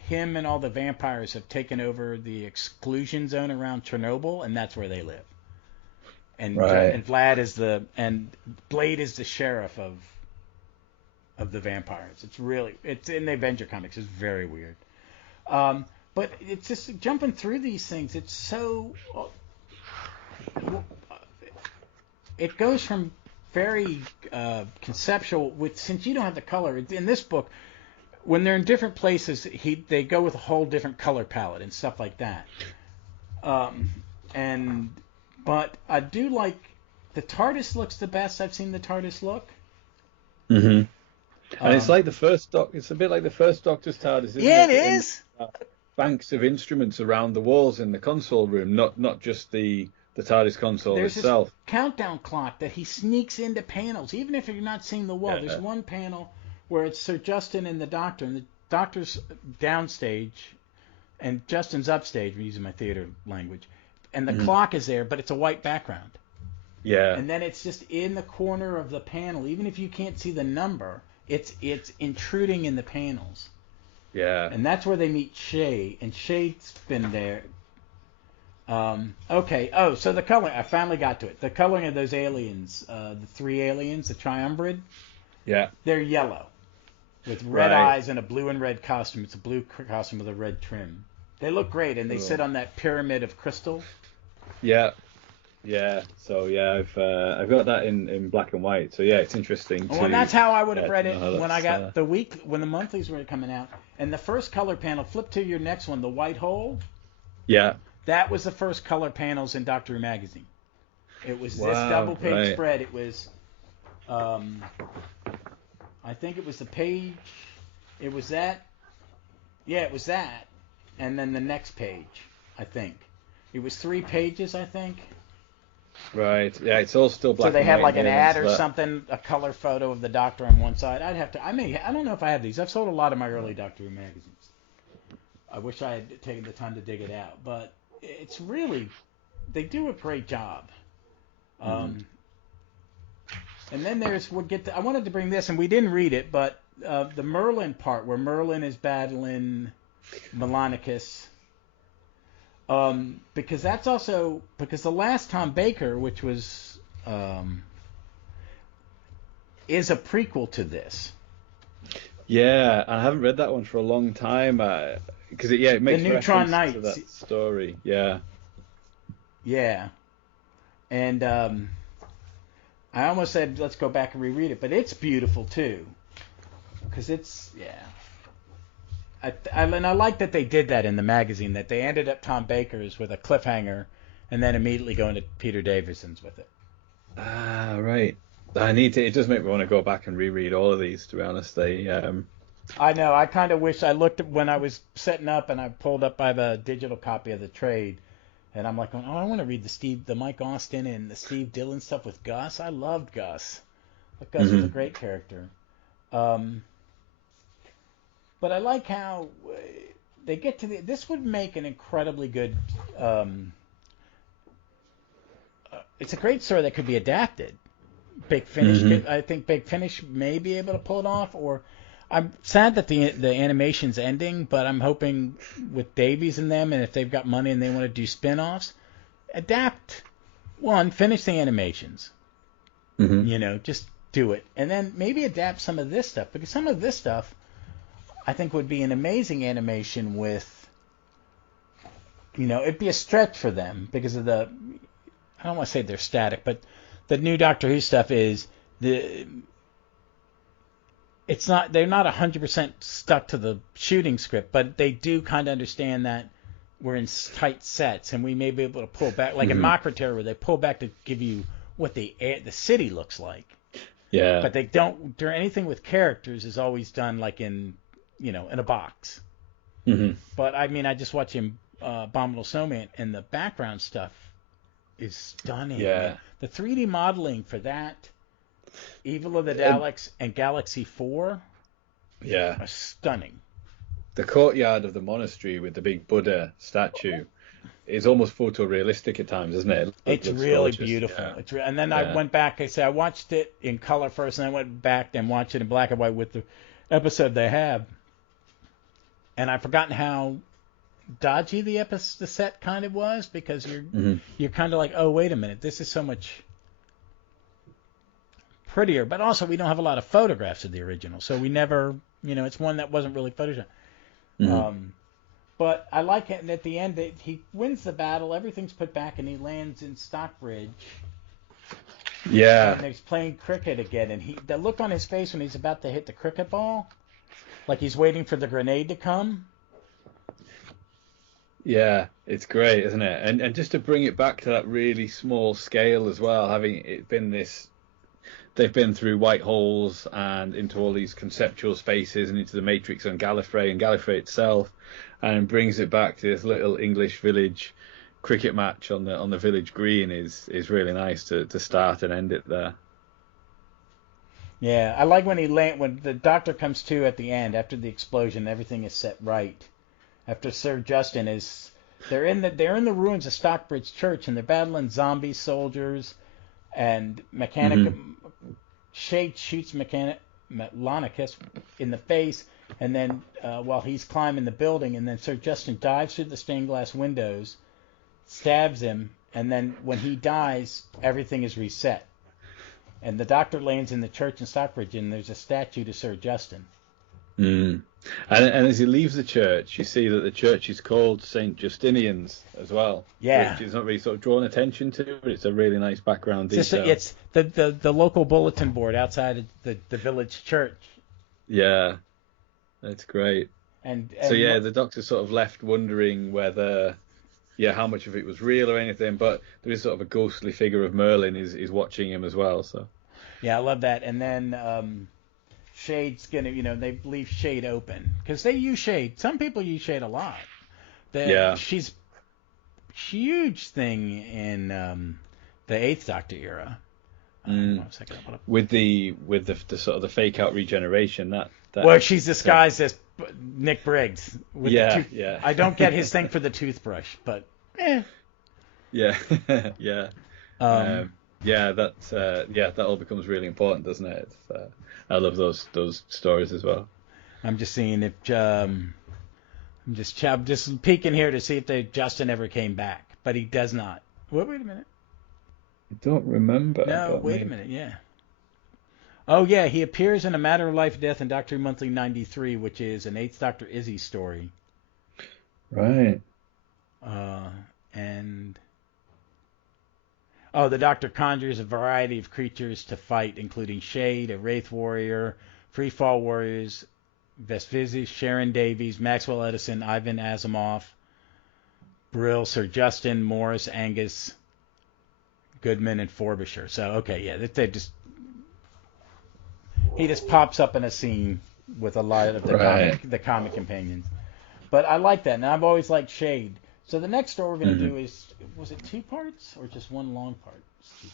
him and all the vampires have taken over the exclusion zone around Chernobyl, and that's where they live. And Right. and Blade is the sheriff of the vampires. It's in the Avenger comics. It's very weird. But it's just jumping through these things. It's so it goes from very conceptual since you don't have the color in this book. When they're in different places, they go with a whole different color palette and stuff like that. But I do like the TARDIS looks the best I've seen the TARDIS look. Mm-hmm. And it's like the first It's a bit like the first Doctor's TARDIS, isn't Yeah, it? it is. Banks of instruments around the walls in the console room, not just the TARDIS console There's itself. this countdown clock that he sneaks into panels, even if you're not seeing the wall. Yeah. There's one panel where it's Sir Justin and the Doctor's downstage, and Justin's upstage. We're using my theater language, and the clock is there, but it's a white background. Yeah. And then it's just in the corner of the panel, even if you can't see the number, it's intruding in the panels. Yeah. And that's where they meet Shay, and Shay's been there. Okay. Oh, so the coloring. I finally got to it. The coloring of those aliens, the three aliens, the triumvirate, Yeah. they're yellow with red Right. eyes and a blue and red costume. It's a blue costume with a red trim. They look great, and they Cool. sit on that pyramid of crystal. Yeah. Yeah. So yeah, I've got that in black and white. So yeah, it's interesting. Well, and that's how I would have read to it know how when I that's, got when the monthlies were coming out. And the first color panel, flip to your next one, the white hole. Yeah. That was the first color panels in Doctor Who magazine. It was this Wow, double page right. spread. It was, I think it was the page. It was that. Yeah, it was that, and then the next page. I think it was 3 pages. I think. Right. Yeah, it's all still black So they and had white like an here, ad so or that- something, a color photo of the Doctor on one side. I don't know if I have these. I've sold a lot of my early Doctor Who magazines. I wish I had taken the time to dig it out, but it's really, they do a great job. And then I wanted to bring this, and we didn't read it, but the Merlin part where Merlin is battling Melanicus. Because the last Tom Baker, which was is a prequel to this. Yeah, I haven't read that one for a long time because it makes The Neutron reference to Knights. that story. Yeah. Yeah, and I almost said let's go back and reread it, but it's beautiful too, because I like that they did that in the magazine, that they ended up Tom Baker's with a cliffhanger, and then immediately going to Peter Davison's with it. Ah, right. It does make me want to go back and reread all of these, to be honest. I know. I kind of wish I looked at when I was setting up and I pulled up. I have a digital copy of the trade, and I'm like, oh, I want to read the Mike Austin and the Steve Dillon stuff with Gus. I loved Gus. But Gus was a great character. But I like how they get to this would make an incredibly good. It's a great story that could be adapted. Big Finish. I think Big Finish may be able to pull it off. Or I'm sad that the animation's ending, but I'm hoping with Davies and them, and if they've got money and they want to do spin-offs, adapt finish the animations. Just do it, and then maybe adapt some of this stuff, because some of this stuff I think would be an amazing animation with. It'd be a stretch for them because of I don't want to say they're static, but the new Doctor Who stuff is they're not 100% stuck to the shooting script, but they do kind of understand that we're in tight sets and we may be able to pull back, like in Makra Terror, where they pull back to give you what the city looks like. Yeah. But they don't do anything with characters is always done like in a box. Mm-hmm. But I mean, I just watched Abominable Snowman, and the background stuff is stunning. Yeah. The 3D modeling for that, Evil of the Daleks, and Galaxy 4 are stunning. The courtyard of the monastery with the big Buddha statue is almost photorealistic at times, isn't it? It's really beautiful. Yeah. And then I went back. I watched it in color first, and I went back and watched it in black and white with the episode they have. And I've forgotten how dodgy the set kind of was, because you're kind of like, oh, wait a minute, this is so much prettier. But also, we don't have a lot of photographs of the original, so we never, it's one that wasn't really photoshopped. But I like it, and at the end, he wins the battle, everything's put back, and he lands in Stockbridge. Yeah. And he's playing cricket again, and the look on his face when he's about to hit the cricket ball, like he's waiting for the grenade to come. Yeah, it's great, isn't it? And just to bring it back to that really small scale as well, having it been they've been through white holes and into all these conceptual spaces and into the Matrix on Gallifrey and Gallifrey itself, and brings it back to this little English village cricket match on the village green is really nice to start and end it there. Yeah, I like when the Doctor comes to at the end after the explosion, everything is set right. After Sir Justin they're in the ruins of Stockbridge Church, and they're battling zombie soldiers, and Shade shoots Melanicus in the face, and then while he's climbing the building, and then Sir Justin dives through the stained glass windows, stabs him, and then when he dies, everything is reset. And the Doctor lands in the church in Stockbridge, and there's a statue to Sir Justin. And as he leaves the church, you see that the church is called St. Justinian's as well. Yeah. Which is not really sort of drawn attention to, but it's a really nice background detail. It's the local bulletin board outside of the village church. Yeah. That's great. And so, the Doctor's sort of left wondering whether, how much of it was real or anything, but there is sort of a ghostly figure of Merlin is watching him as well. So. Yeah, I love that. And then Shade's gonna, they leave Shade open because they use Shade. Some people use Shade a lot. She's huge thing in the Eighth Doctor era. With the sort of the fake out regeneration that where she's disguised as Nick Briggs. I don't get his thing for the toothbrush, but yeah. That all becomes really important, doesn't it? I love those stories as well. I'm just seeing if I'm just peeking here to see if Justin ever came back, but he does not. Wait a minute. I don't remember. No, wait a minute. Yeah. Oh yeah, he appears in A Matter of Life and Death in Doctor Who Monthly 93, which is an Eighth Doctor Izzy story. Right. The Doctor conjures a variety of creatures to fight, including Shade, a Wraith Warrior, Freefall Warriors, Vespizzi, Sharon Davies, Maxwell Edison, Ivan Asimov, Brill, Sir Justin, Morris, Angus, Goodman, and Frobisher. So, he just pops up in a scene with a lot of the comic companions. But I like that, and I've always liked Shade. So the next story we're going to do is, was it 2 parts or just one long part? It's 2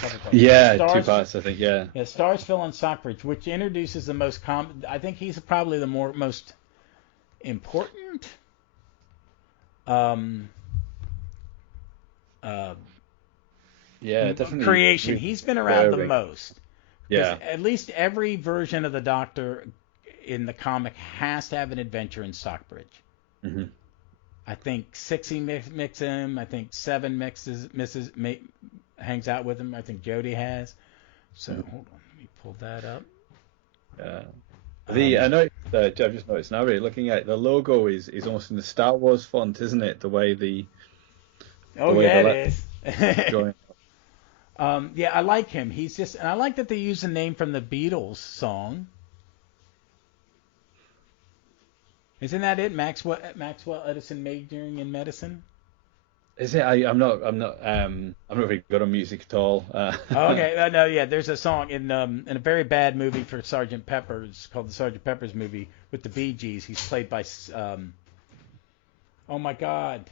parts. Yeah, 2 parts, I think, yeah. Yeah, Starsfill and Stockbridge, which introduces the most I think he's probably the most important definitely creation. He's been around the most. Yeah. At least every version of the Doctor in the comic has to have an adventure in Stockbridge. Mm-hmm. I think 6 mix him. I think 7 hangs out with him. I think Jodie has. So hold on, let me pull that up. I know. I've just noticed now. Really looking at it, the logo is almost in the Star Wars font, isn't it? The way the it is. Yeah, I like him. And I like that they use a name from the Beatles song. Isn't that it? Maxwell Edison majoring in medicine. Is it? I'm not very good on music at all. Oh, okay, no, yeah. There's a song in a very bad movie for Sergeant Pepper's called the Sergeant Pepper's movie with the Bee Gees. He's played by oh my God.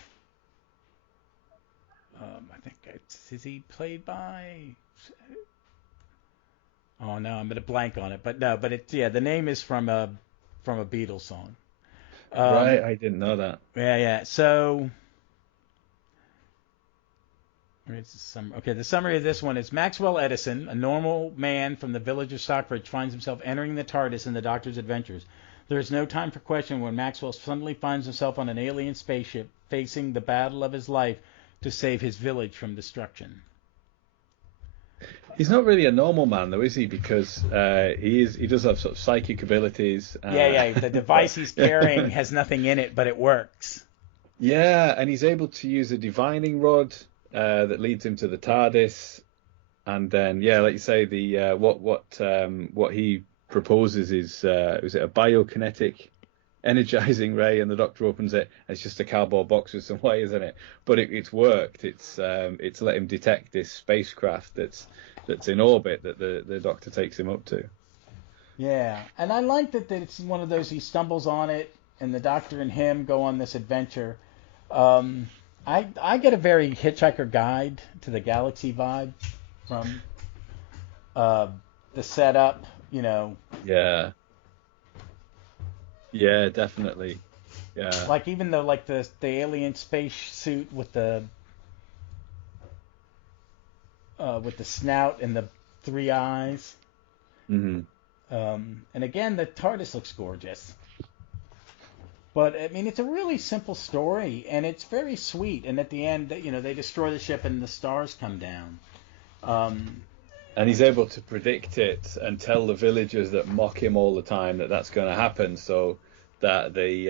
I think is he played by? Oh no, I'm gonna blank on it. But no, but it's the name is from a Beatles song. Right, I didn't know that. Yeah, yeah. So where's the summary? Okay, the summary of this one is Maxwell Edison, a normal man from the village of Stockbridge, finds himself entering the TARDIS in the Doctor's adventures. There is no time for question when Maxwell suddenly finds himself on an alien spaceship, facing the battle of his life to save his village from destruction. He's not really a normal man, though, is he? Because he does have sort of psychic abilities. Yeah. The device he's carrying has nothing in it, but it works. Yeah, and he's able to use a divining rod that leads him to the TARDIS, and then like you say, the what he proposes is it a biokinetic energizing ray, and the Doctor opens it. It's just a cardboard box with some wires in it, but it's worked. It's let him detect this spacecraft that's in orbit that the Doctor takes him up to. Yeah, and I like that it's one of those he stumbles on it, and the Doctor and him go on this adventure. I get a very Hitchhiker Guide to the Galaxy vibe from the setup, Yeah, definitely. Yeah. Like even though like the alien space suit with the snout and the three eyes. Mm-hmm. And again, the TARDIS looks gorgeous. But I mean, it's a really simple story, and it's very sweet. And at the end, they destroy the ship, and the stars come down. And he's able to predict it and tell the villagers that mock him all the time that that's going to happen, so that they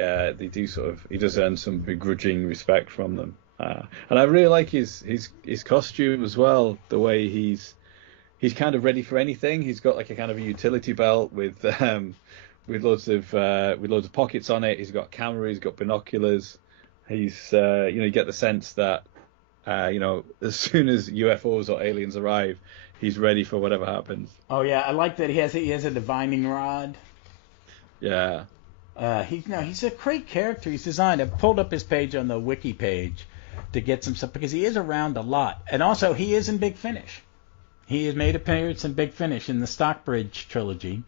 do he does earn some begrudging respect from them. And I really like his costume as well. The way he's kind of ready for anything. He's got like a kind of a utility belt with loads of pockets on it. He's got a camera. He's got binoculars. He's you get the sense that as soon as UFOs or aliens arrive, he's ready for whatever happens. Oh yeah, I like that he has a divining rod. Yeah. He's a great character. He's designed. I pulled up his page on the wiki page to get some stuff because he is around a lot, and also he is in Big Finish. He has made appearance in Big Finish in the Stockbridge trilogy.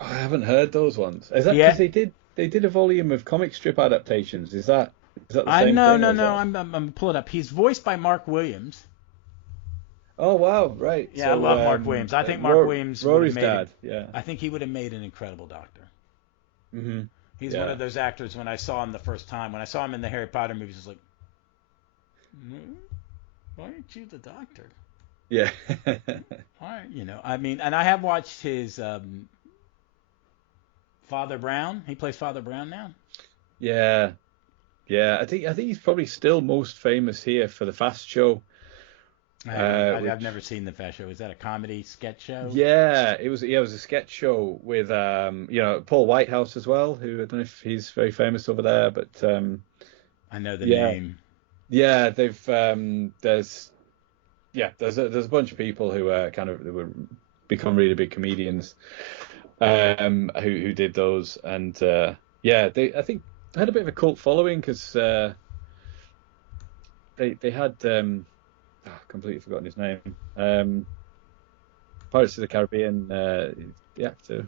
I haven't heard those ones. Is that because they did a volume of comic strip adaptations? Is that the same no, thing? No. I'm pull it up. He's voiced by Mark Williams. Oh wow, right. Yeah, so, I love Mark Williams. I think Mark Williams Rory's dad. Yeah. I think he would have made an incredible Doctor. Mm-hmm. He's one of those actors. When I saw him the first time, when I saw him in the Harry Potter movies, I was like, why aren't you the Doctor? Yeah. Why? I mean, and I have watched his Father Brown. He plays Father Brown now. Yeah. I think he's probably still most famous here for the Fast Show. I've never seen the Fast Show. Is that a comedy sketch show? Yeah, it was a sketch show with Paul Whitehouse as well, who I don't know if he's very famous over there, but I know the name. Yeah, they've there's a bunch of people who who become really big comedians who did those, and I think they had a bit of a cult following because they had I've completely forgotten his name. Pirates of the Caribbean, the actor.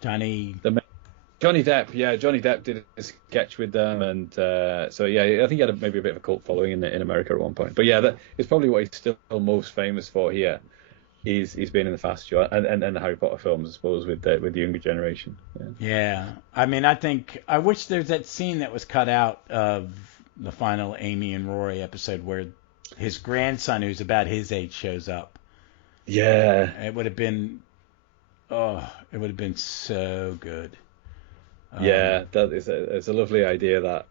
Johnny Depp. Yeah, Johnny Depp did a sketch with them, and I think he had maybe a bit of a cult following in America at one point. But yeah, that is probably what he's still most famous for here. He's been in the Fast Show and the Harry Potter films, I suppose, with the younger generation. Yeah. I mean, I wish there's that scene that was cut out of the final Amy and Rory episode where his grandson, who's about his age, shows up. Yeah. It would have been so good. Yeah, that is it's a lovely idea. That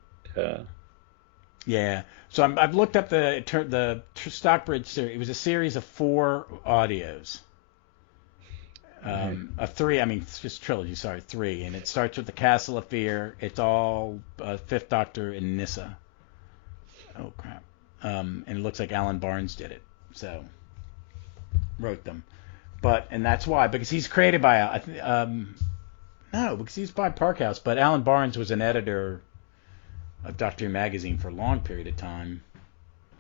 Yeah. So I've looked up the Stockbridge series. It was a series of 4 audios. Of 3, I mean, it's just trilogy, sorry, 3. And it starts with the Castle of Fear. It's all Fifth Doctor and Nyssa. Oh, crap. And it looks like Alan Barnes did it. So, wrote them. And that's why, because he's created by, no, because he's by Parkhouse. But Alan Barnes was an editor of Doctor Who magazine for a long period of time.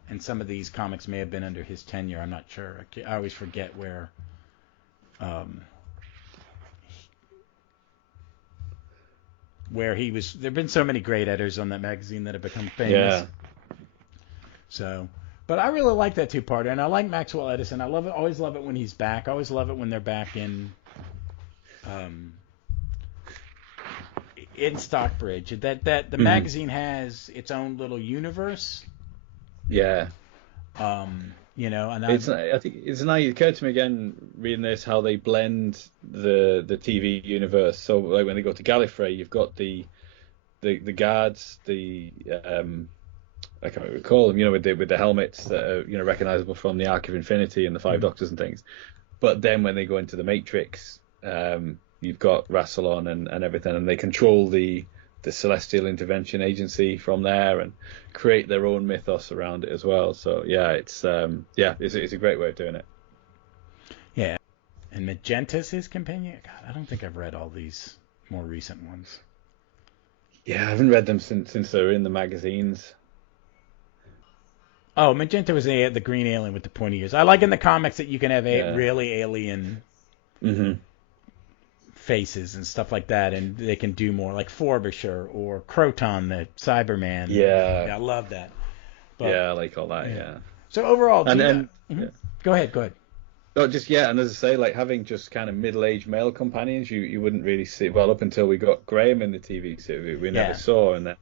And some of these comics may have been under his tenure. I'm not sure. I always forget where. Where he was. There have been so many great editors on that magazine that have become famous. Yeah. So, but I really like that 2-parter, and I like Maxwell Edison. I love it. Always love it when he's back. I always love it when they're back in Stockbridge. That the magazine has its own little universe. Yeah. And I think it's nice. It occurred to me again reading this how they blend the TV universe. So like when they go to Gallifrey, you've got the guards, I can't recall them, with the helmets that are recognizable from the Ark of Infinity and the Five Doctors and things. But then when they go into the Matrix, you've got Rassilon and everything, and they control the Celestial Intervention Agency from there and create their own mythos around it as well. So it's a great way of doing it. Yeah, and Magenta's his companion. God, I don't think I've read all these more recent ones. Yeah, I haven't read them since they were in the magazines. Oh, Magenta was the green alien with the pointy ears. I like in the comics that you can have really alien faces and stuff like that, and they can do more, like Frobisher or Croton, the Cyberman. Yeah, I love that. I like all that. Yeah. So overall, Go ahead. Oh, and as I say, like having just kind of middle-aged male companions, you wouldn't really see. Well, up until we got Graham in the TV series, we never saw, and then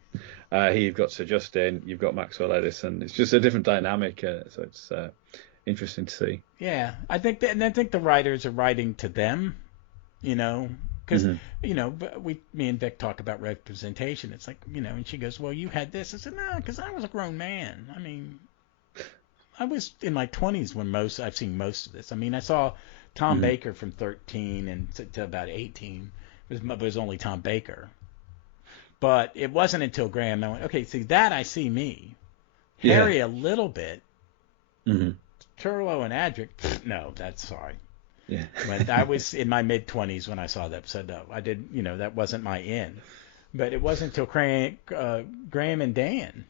here you've got Sir Justin, you've got Maxwell Edison. It's just a different dynamic, so it's interesting to see. Yeah, I think the writers are writing to them, because me and Vic talk about representation. It's like, and she goes, "Well, you had this." I said, "No, because I was a grown man. I mean, I was in my 20s when I've seen most of this. I mean, I saw Tom Baker from 13 and to about 18. It was only Tom Baker. But it wasn't until Graham I went, okay, see, that I see me. Harry a little bit. Turlough and Adric, no, that's sorry. Yeah. When I was in my mid-20s when I saw that, so no, I did, that wasn't my in. But it wasn't until Graham and Dan.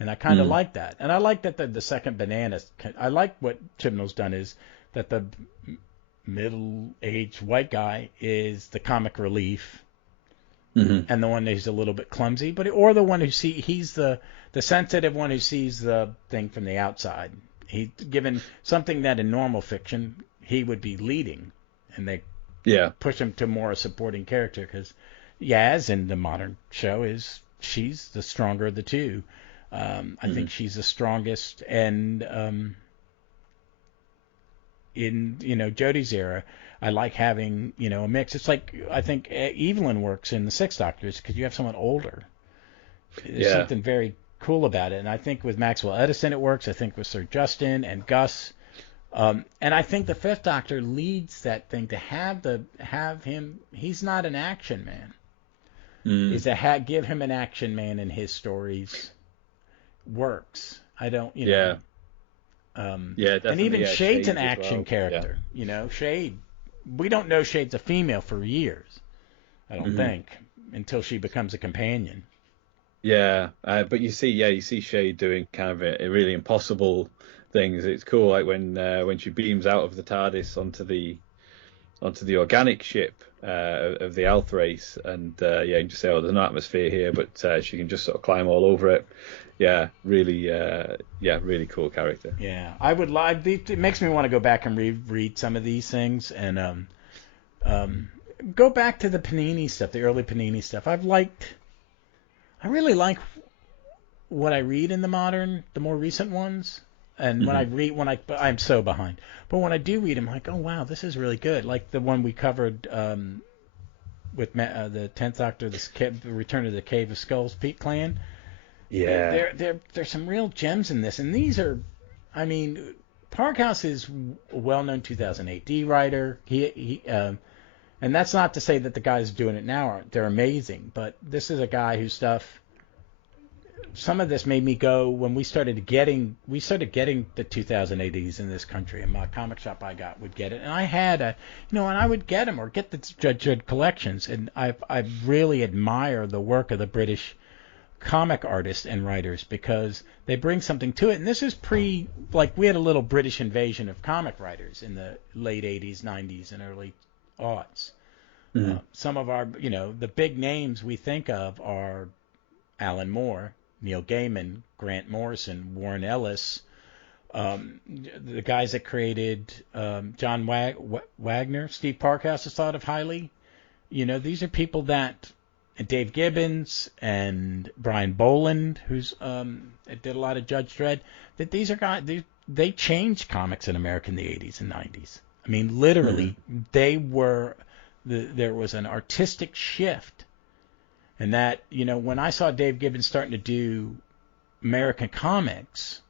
And I kind of like that. And I like that the second Bananas, I like what Chibnall's done is that the middle-aged white guy is the comic relief and the one who's a little bit clumsy, or the one he's the sensitive one who sees the thing from the outside. He's given something that in normal fiction he would be leading, and they push him to more a supporting character because Yaz in the modern show she's the stronger of the two. I think she's the strongest, and in Jodie's era, I like having a mix. It's like I think Evelyn works in the Sixth Doctor because you have someone older. There's something very cool about it, and I think with Maxwell Edison it works. I think with Sir Justin and Gus, and I think the Fifth Doctor leads that thing to have him. He's not an action man. Is to give him an action man in his stories. Works. I don't, definitely. And even Shade's an action well. character. Shade. We don't know Shade's a female for years. I don't think until she becomes a companion. Yeah, but you see Shade doing kind of a really impossible things. It's cool, like when she beams out of the TARDIS onto the organic ship of the Althrace, and you can just say, oh, there's no atmosphere here, but she can just sort of climb all over it. Yeah, really cool character. Yeah, I would like. It makes me want to go back and reread some of these things and go back to the Panini stuff, the early Panini stuff. I really like what I read in the more recent ones. And when I'm so behind, but when I do read them, I'm like, oh wow, this is really good. Like the one we covered with the 10th Doctor, the Return of the Cave of Skulls, Pete Clan. Yeah. There's some real gems in this, and these are, I mean, Parkhouse is a well-known 2000 AD writer. And that's not to say that the guys doing it now they're amazing, but this is a guy whose stuff. Some of this made me go when we started getting the 2000 ADs in this country, and my comic shop would get it, and I had and I would get them or get the Judge Dredd collections, and I really admire the work of the British comic artists and writers because they bring something to it. And this is we had a little British invasion of comic writers in the late 80s, 90s, and early aughts. Some of our, the big names we think of are Alan Moore, Neil Gaiman, Grant Morrison, Warren Ellis, the guys that created John Wagner, Steve Parkhouse is thought of highly. These are people that Dave Gibbons and Brian Boland, who's did a lot of Judge Dredd. That these are guys they changed comics in America in the 80s and 90s. I mean, literally, they were there was an artistic shift. And that, when I saw Dave Gibbons starting to do American comics,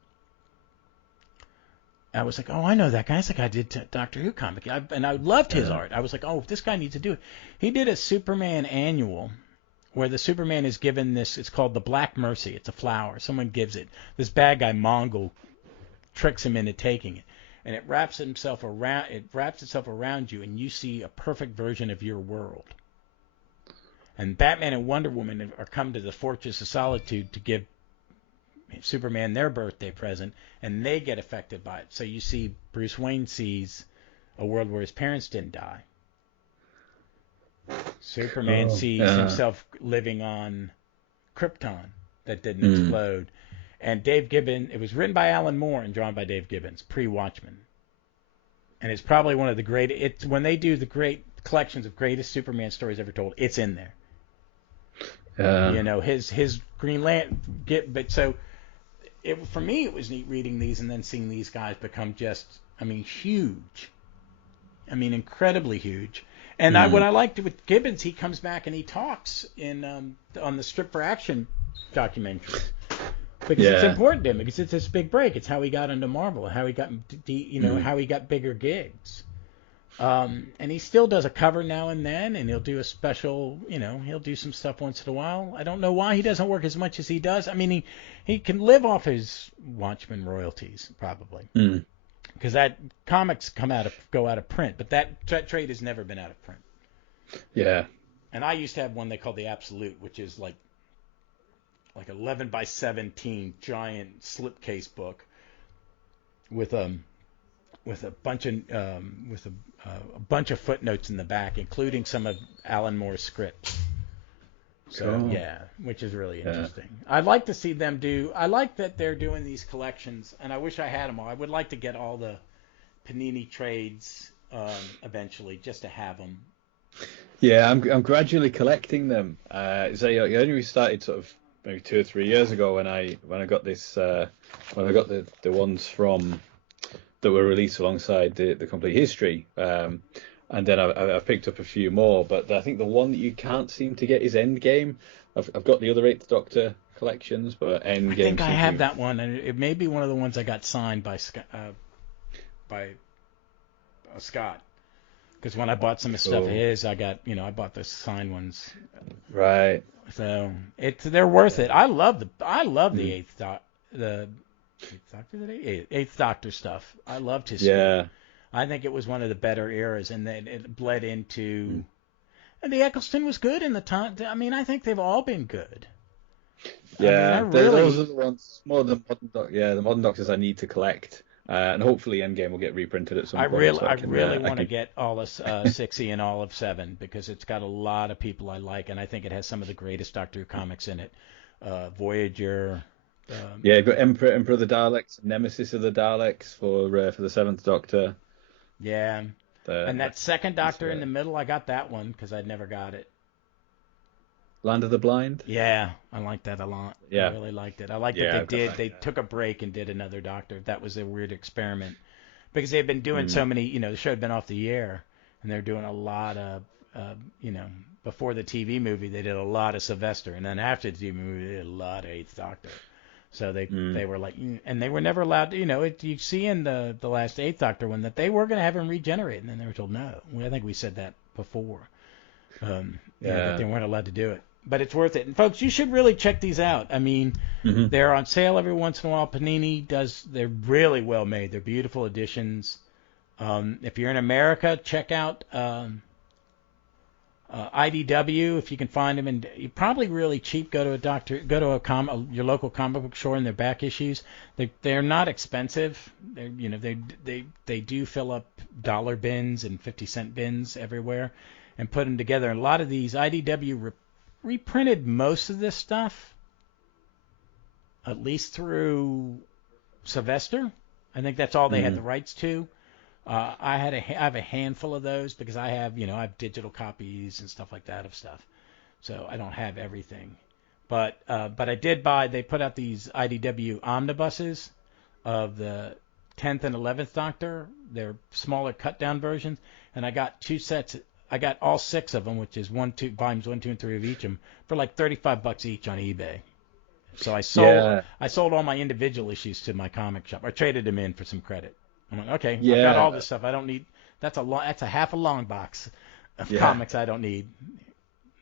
I was like, oh, I know that guy. That's the guy who did Doctor Who comic. And I loved his art. I was like, oh, this guy needs to do it. He did a Superman annual where the Superman is given this, it's called the Black Mercy. It's a flower. Someone gives it. This bad guy, Mongol, tricks him into taking it. And it wraps itself around you, and you see a perfect version of your world. And Batman and Wonder Woman are come to the Fortress of Solitude to give Superman their birthday present, and they get affected by it. So you see Bruce Wayne sees a world where his parents didn't die. Superman sees himself living on Krypton that didn't explode. And Dave Gibbons, it was written by Alan Moore and drawn by Dave Gibbons, pre-Watchmen. And it's probably one of the great, when they do the great collections of greatest Superman stories ever told, it's in there. His Green Lantern, but so for me it was neat reading these and then seeing these guys become just, huge. Incredibly huge. And what I liked with Gibbons, he comes back and he talks on the Strip for Action documentaries. Because it's important to him, because it's this big break. It's how he got into Marvel, how he got, how he got bigger gigs. And he still does a cover now and then, and he'll do a special, he'll do some stuff once in a while. I don't know why he doesn't work as much as he does. He can live off his Watchmen royalties, probably. Because that comics go out of print, but that trade has never been out of print. Yeah. And I used to have one they called the Absolute, which is like 11 by 17 giant slipcase book with a bunch of footnotes in the back, including some of Alan Moore's scripts. So cool. Yeah, which is really interesting. I'd like to see them do. I like that they're doing these collections, and I wish I had them all. I would like to get all the Panini trades eventually, just to have them. Yeah, I'm gradually collecting them. I only started sort of maybe 2 or 3 years ago when I got this when I got the ones from that were released alongside the complete history. And then I've picked up a few more, but I think the one that you can't seem to get is Endgame. I've got the other Eighth Doctor collections, but Endgame. I think I have that one, and it may be one of the ones I got signed by Scott. Because when I bought some stuff of his, I bought the signed ones. Right. So they're worth it. I love the Eighth Doctor, Eighth Doctor stuff. I loved his. Yeah. Story. I think it was one of the better eras, and then it bled into. And the Eccleston was good in the time. I think they've all been good. Yeah, those are the ones. More the modern Doctors I need to collect, and hopefully Endgame will get reprinted at some point. I really want to get all of 60 and all of 7 because it's got a lot of people I like, and I think it has some of the greatest Doctor Who comics in it. Voyager. You've got Emperor of the Daleks, Nemesis of the Daleks for the 7th Doctor. Yeah, and that second Doctor in the middle, I got that one because I'd never got it. Land of the Blind? Yeah, I liked that a lot. Yeah. I really liked it. I liked that they took a break and did another Doctor. That was a weird experiment because they've been doing so many, the show had been off the air, and they're doing a lot of you know, before the TV movie, they did a lot of Sylvester, and then after the TV movie, they did a lot of Eighth Doctor. So they were like, and they were never allowed to, you know, you see in the last Eighth Doctor one that they were going to have him regenerate, and then they were told no. I think we said that before. That they weren't allowed to do it. But it's worth it. And folks, you should really check these out. I mean, they're on sale every once in a while. Panini they're really well made. They're beautiful editions. If you're in America, check out IDW if you can find them. And you're probably really cheap. Go to your local comic book store and their back issues. They're not expensive. They do fill up dollar bins and 50-cent bins everywhere and put them together. And a lot of these IDW reprinted most of this stuff, at least through Sylvester. I think that's all they had the rights to. I have a handful of those because I have digital copies and stuff like that of stuff. So I don't have everything. But I did buy, they put out these IDW omnibuses of the 10th and 11th Doctor. They're smaller cut down versions. And I got 2 sets. I got all 6 of them, which is volumes 1, 2, and 3 of each of them, for like $35 each on eBay. So I sold all my individual issues to my comic shop. I traded them in for some credit. I'm like, okay, I've got all this stuff. I don't need. That's a half a long box of comics I don't need.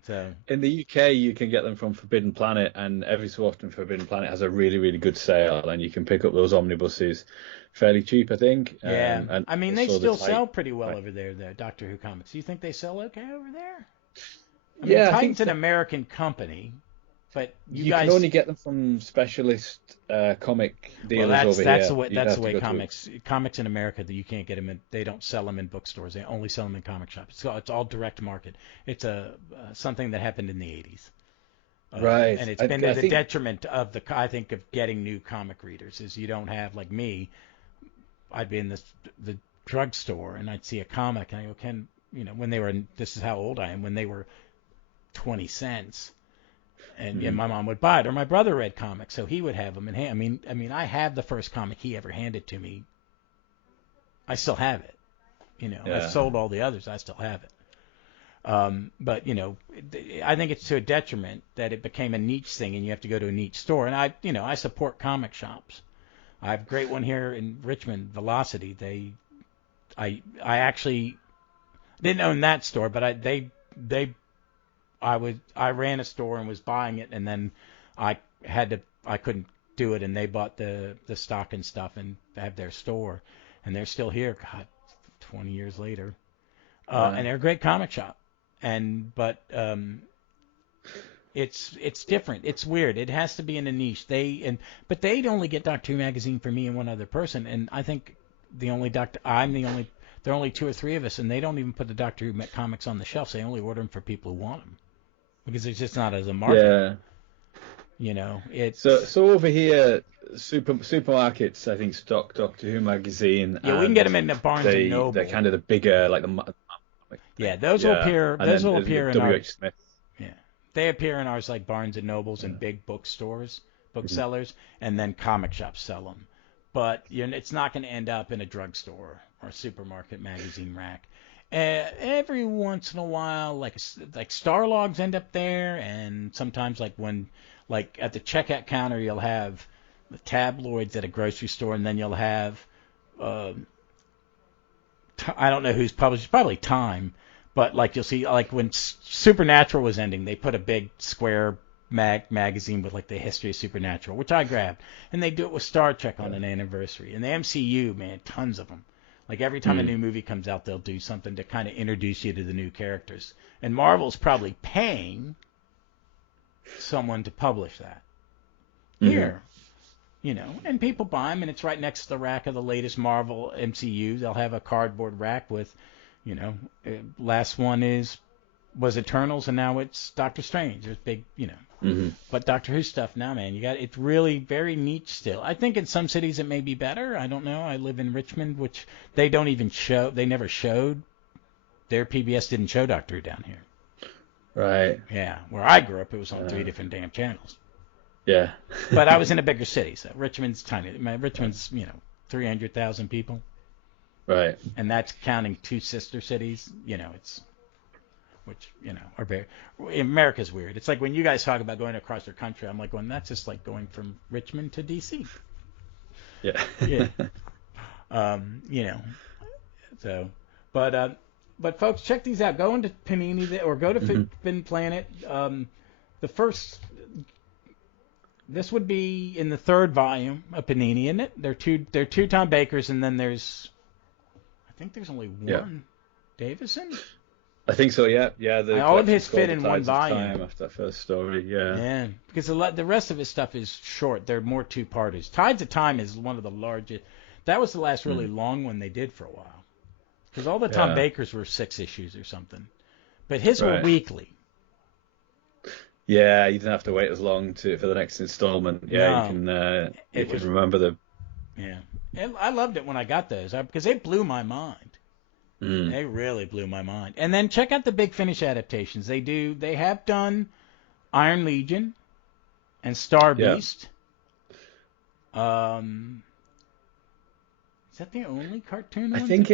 So in the UK, you can get them from Forbidden Planet, and every so often Forbidden Planet has a really, really good sale, and you can pick up those omnibuses fairly cheap, I think. Yeah, and I mean they still sell pretty well over there. The Doctor Who comics. Do you think they sell okay over there? I mean, Titan's an American company, but you guys can only get them from specialist comic dealers over here. That's the way comics in America, that you can't get them in. They don't sell them in bookstores. They only sell them in comic shops. It's all direct market. It's something that happened in the 80s. Right. And it's been to the detriment of of getting new comic readers. Is you don't have, like me, I'd be in the drugstore and I'd see a comic and I go, when they were, this is how old I am, when they were 20 cents. And my mom would buy it, or my brother read comics, so he would have them in hand. I mean, I have the first comic he ever handed to me. I still have it. I've sold all the others. I still have it. But I think it's to a detriment that it became a niche thing, and you have to go to a niche store. And I support comic shops. I have a great one here in Richmond, Velocity. I actually didn't own that store, but I ran a store and was buying it, and then I couldn't do it, and they bought the stock and stuff and have their store, and they're still here. God, 20 years later, and they're a great comic shop, but it's different. It's weird. It has to be in a niche. But they'd only get Doctor Who magazine for me and one other person, and I think there are only 2 or 3 of us, and they don't even put the Doctor Who comics on the shelves. They only order them for people who want them. Because it's just not as a market. Yeah. It's so over here, supermarkets, I think, stock Doctor Who magazine. Yeah, we can get them in the Barnes and Noble. They're kind of the bigger, like the. Yeah, those will appear. Those will appear in W.H. Smith. Yeah, they appear in ours like Barnes and Nobles and big bookstores, booksellers, and then comic shops sell them. But it's not going to end up in a drugstore or a supermarket magazine rack. Every once in a while, like Starlogs end up there, and sometimes at the checkout counter, you'll have the tabloids at a grocery store, and then you'll have I don't know who's published, probably Time, but you'll see when Supernatural was ending, they put a big square magazine with the history of Supernatural, which I grabbed, and they do it with Star Trek on an anniversary, and the MCU, man, tons of them. Every time a new movie comes out, they'll do something to kind of introduce you to the new characters. And Marvel's probably paying someone to publish that here, and people buy them, and it's right next to the rack of the latest Marvel MCU. They'll have a cardboard rack with, last one was Eternals, and now it's Doctor Strange. There's big, But Doctor Who stuff now, man, it's really very niche still. I think in some cities it may be better. I don't know. I live in Richmond, which they don't even show. They never showed. Their PBS didn't show Doctor Who down here. Right. Yeah. Where I grew up, it was on 3 different damn channels. Yeah. But I was in a bigger city, so Richmond's tiny. Richmond's 300,000 people. Right. And that's counting 2 sister cities. which, are very. America's weird. It's like when you guys talk about going across the country, I'm like, well, that's just like going from Richmond to D.C. Yeah. Yeah. So, but folks, check these out. Go into Panini or go to Forbidden Planet. The first, this would be in the third volume of Panini, isn't it? They're two Tom Bakers, and then I think there's only one Davison. I think so. Yeah. All of his fit in one volume after that first story. Yeah. Yeah, because the rest of his stuff is short. They're more two-parters. Tides of Time is one of the largest. That was the last really long one they did for a while. Because all the Tom Bakers were 6 issues or something. But his were weekly. Yeah, you didn't have to wait as long for the next installment. Yeah, no, you can remember them. Yeah. I loved it when I got those because they blew my mind. They really blew my mind. And then check out the Big Finish adaptations. They have done Iron Legion and Star Beast. Is that the only cartoon one? I think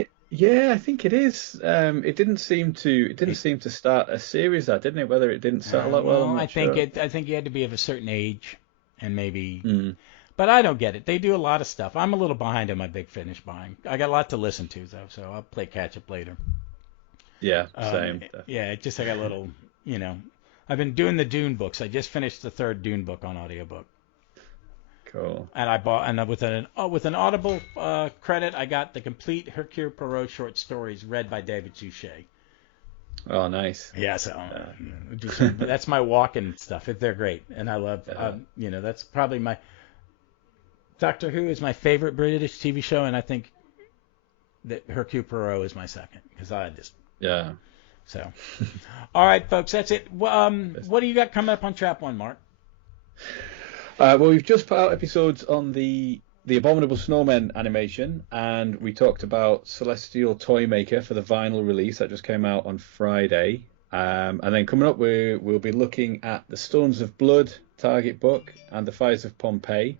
it is. It didn't seem to start a series, didn't it? Whether it didn't sell that well. I think you had to be of a certain age, and maybe. But I don't get it. They do a lot of stuff. I'm a little behind on my Big Finish buying. I got a lot to listen to though, so I'll play catch up later. Yeah, same. I got a little. I've been doing the Dune books. I just finished the 3rd Dune book on audiobook. Cool. And I bought, and with an Audible credit, I got the complete Hercule Poirot short stories read by David Suchet. Oh, nice. Yeah, so that's my walk-in stuff. They're great, and I love. That's probably my Doctor Who is my favorite British TV show, and I think that Hercule Poirot is my second because I just. Yeah. So, all right, folks, that's it. What do you got coming up on Trap One, Mark? Well, we've just put out episodes on the Abominable Snowmen animation, and we talked about Celestial Toymaker for the vinyl release that just came out on Friday. And then coming up, we'll be looking at the Stones of Blood Target book and the Fires of Pompeii.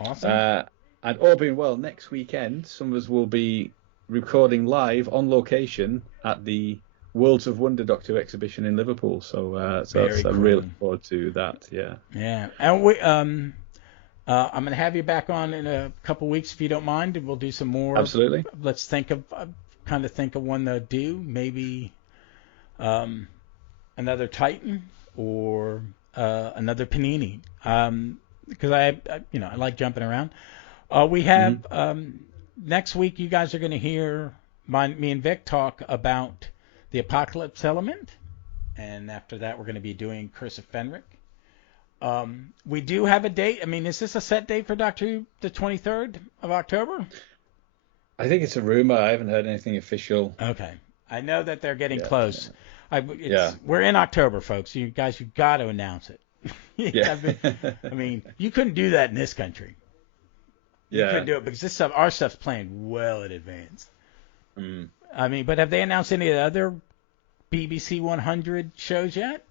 Awesome. And all being well, next weekend, some of us will be recording live on location at the Worlds of Wonder Doctor exhibition in Liverpool, so cool. I'm really looking forward to that. Yeah. Yeah, and we I'm gonna have you back on in a couple weeks if you don't mind, and we'll do some more. Absolutely. Let's think of one to do, maybe another Titan or another Panini, because I like jumping around. We have next week. You guys are gonna hear me and Vic talk about the Apocalypse Element, and after that we're going to be doing Curse of Fenric. We do have a date. I mean, is this a set date for Doctor Who, the 23rd of October? I think it's a rumor. I haven't heard anything official. Okay. I know that they're getting close. We're in October, folks. You guys, you've got to announce it. I mean, you couldn't do that in this country. You couldn't do it because our stuff's playing well in advance. I mean, but have they announced any of the other BBC 100 shows yet?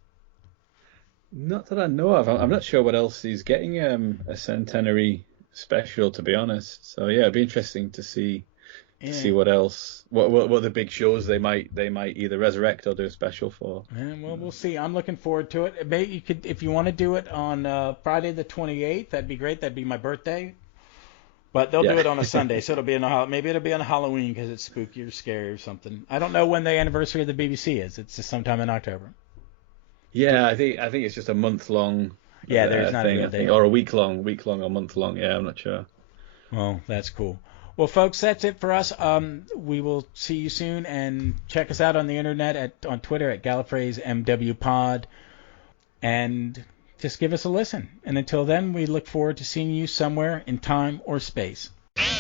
Not that I know of. I'm not sure what else he's getting a centenary special, to be honest. So yeah, it'd be interesting to see what else, what the big shows they might either resurrect or do a special for. Yeah, well, we'll see. I'm looking forward to it. Maybe you could, if you want to do it on Friday the 28th, that'd be great. That'd be my birthday. But they'll do it on a Sunday, so maybe it'll be on Halloween because it's spooky or scary or something. I don't know when the anniversary of the BBC is. It's just sometime in October. Yeah, I think it's just a month long. Yeah, there's not a date. Or a week long or month long. Yeah, I'm not sure. Well, that's cool. Well, folks, that's it for us. We will see you soon, and check us out on the internet on Twitter at Gallifrey's MW Pod, and just give us a listen. And until then, we look forward to seeing you somewhere in time or space.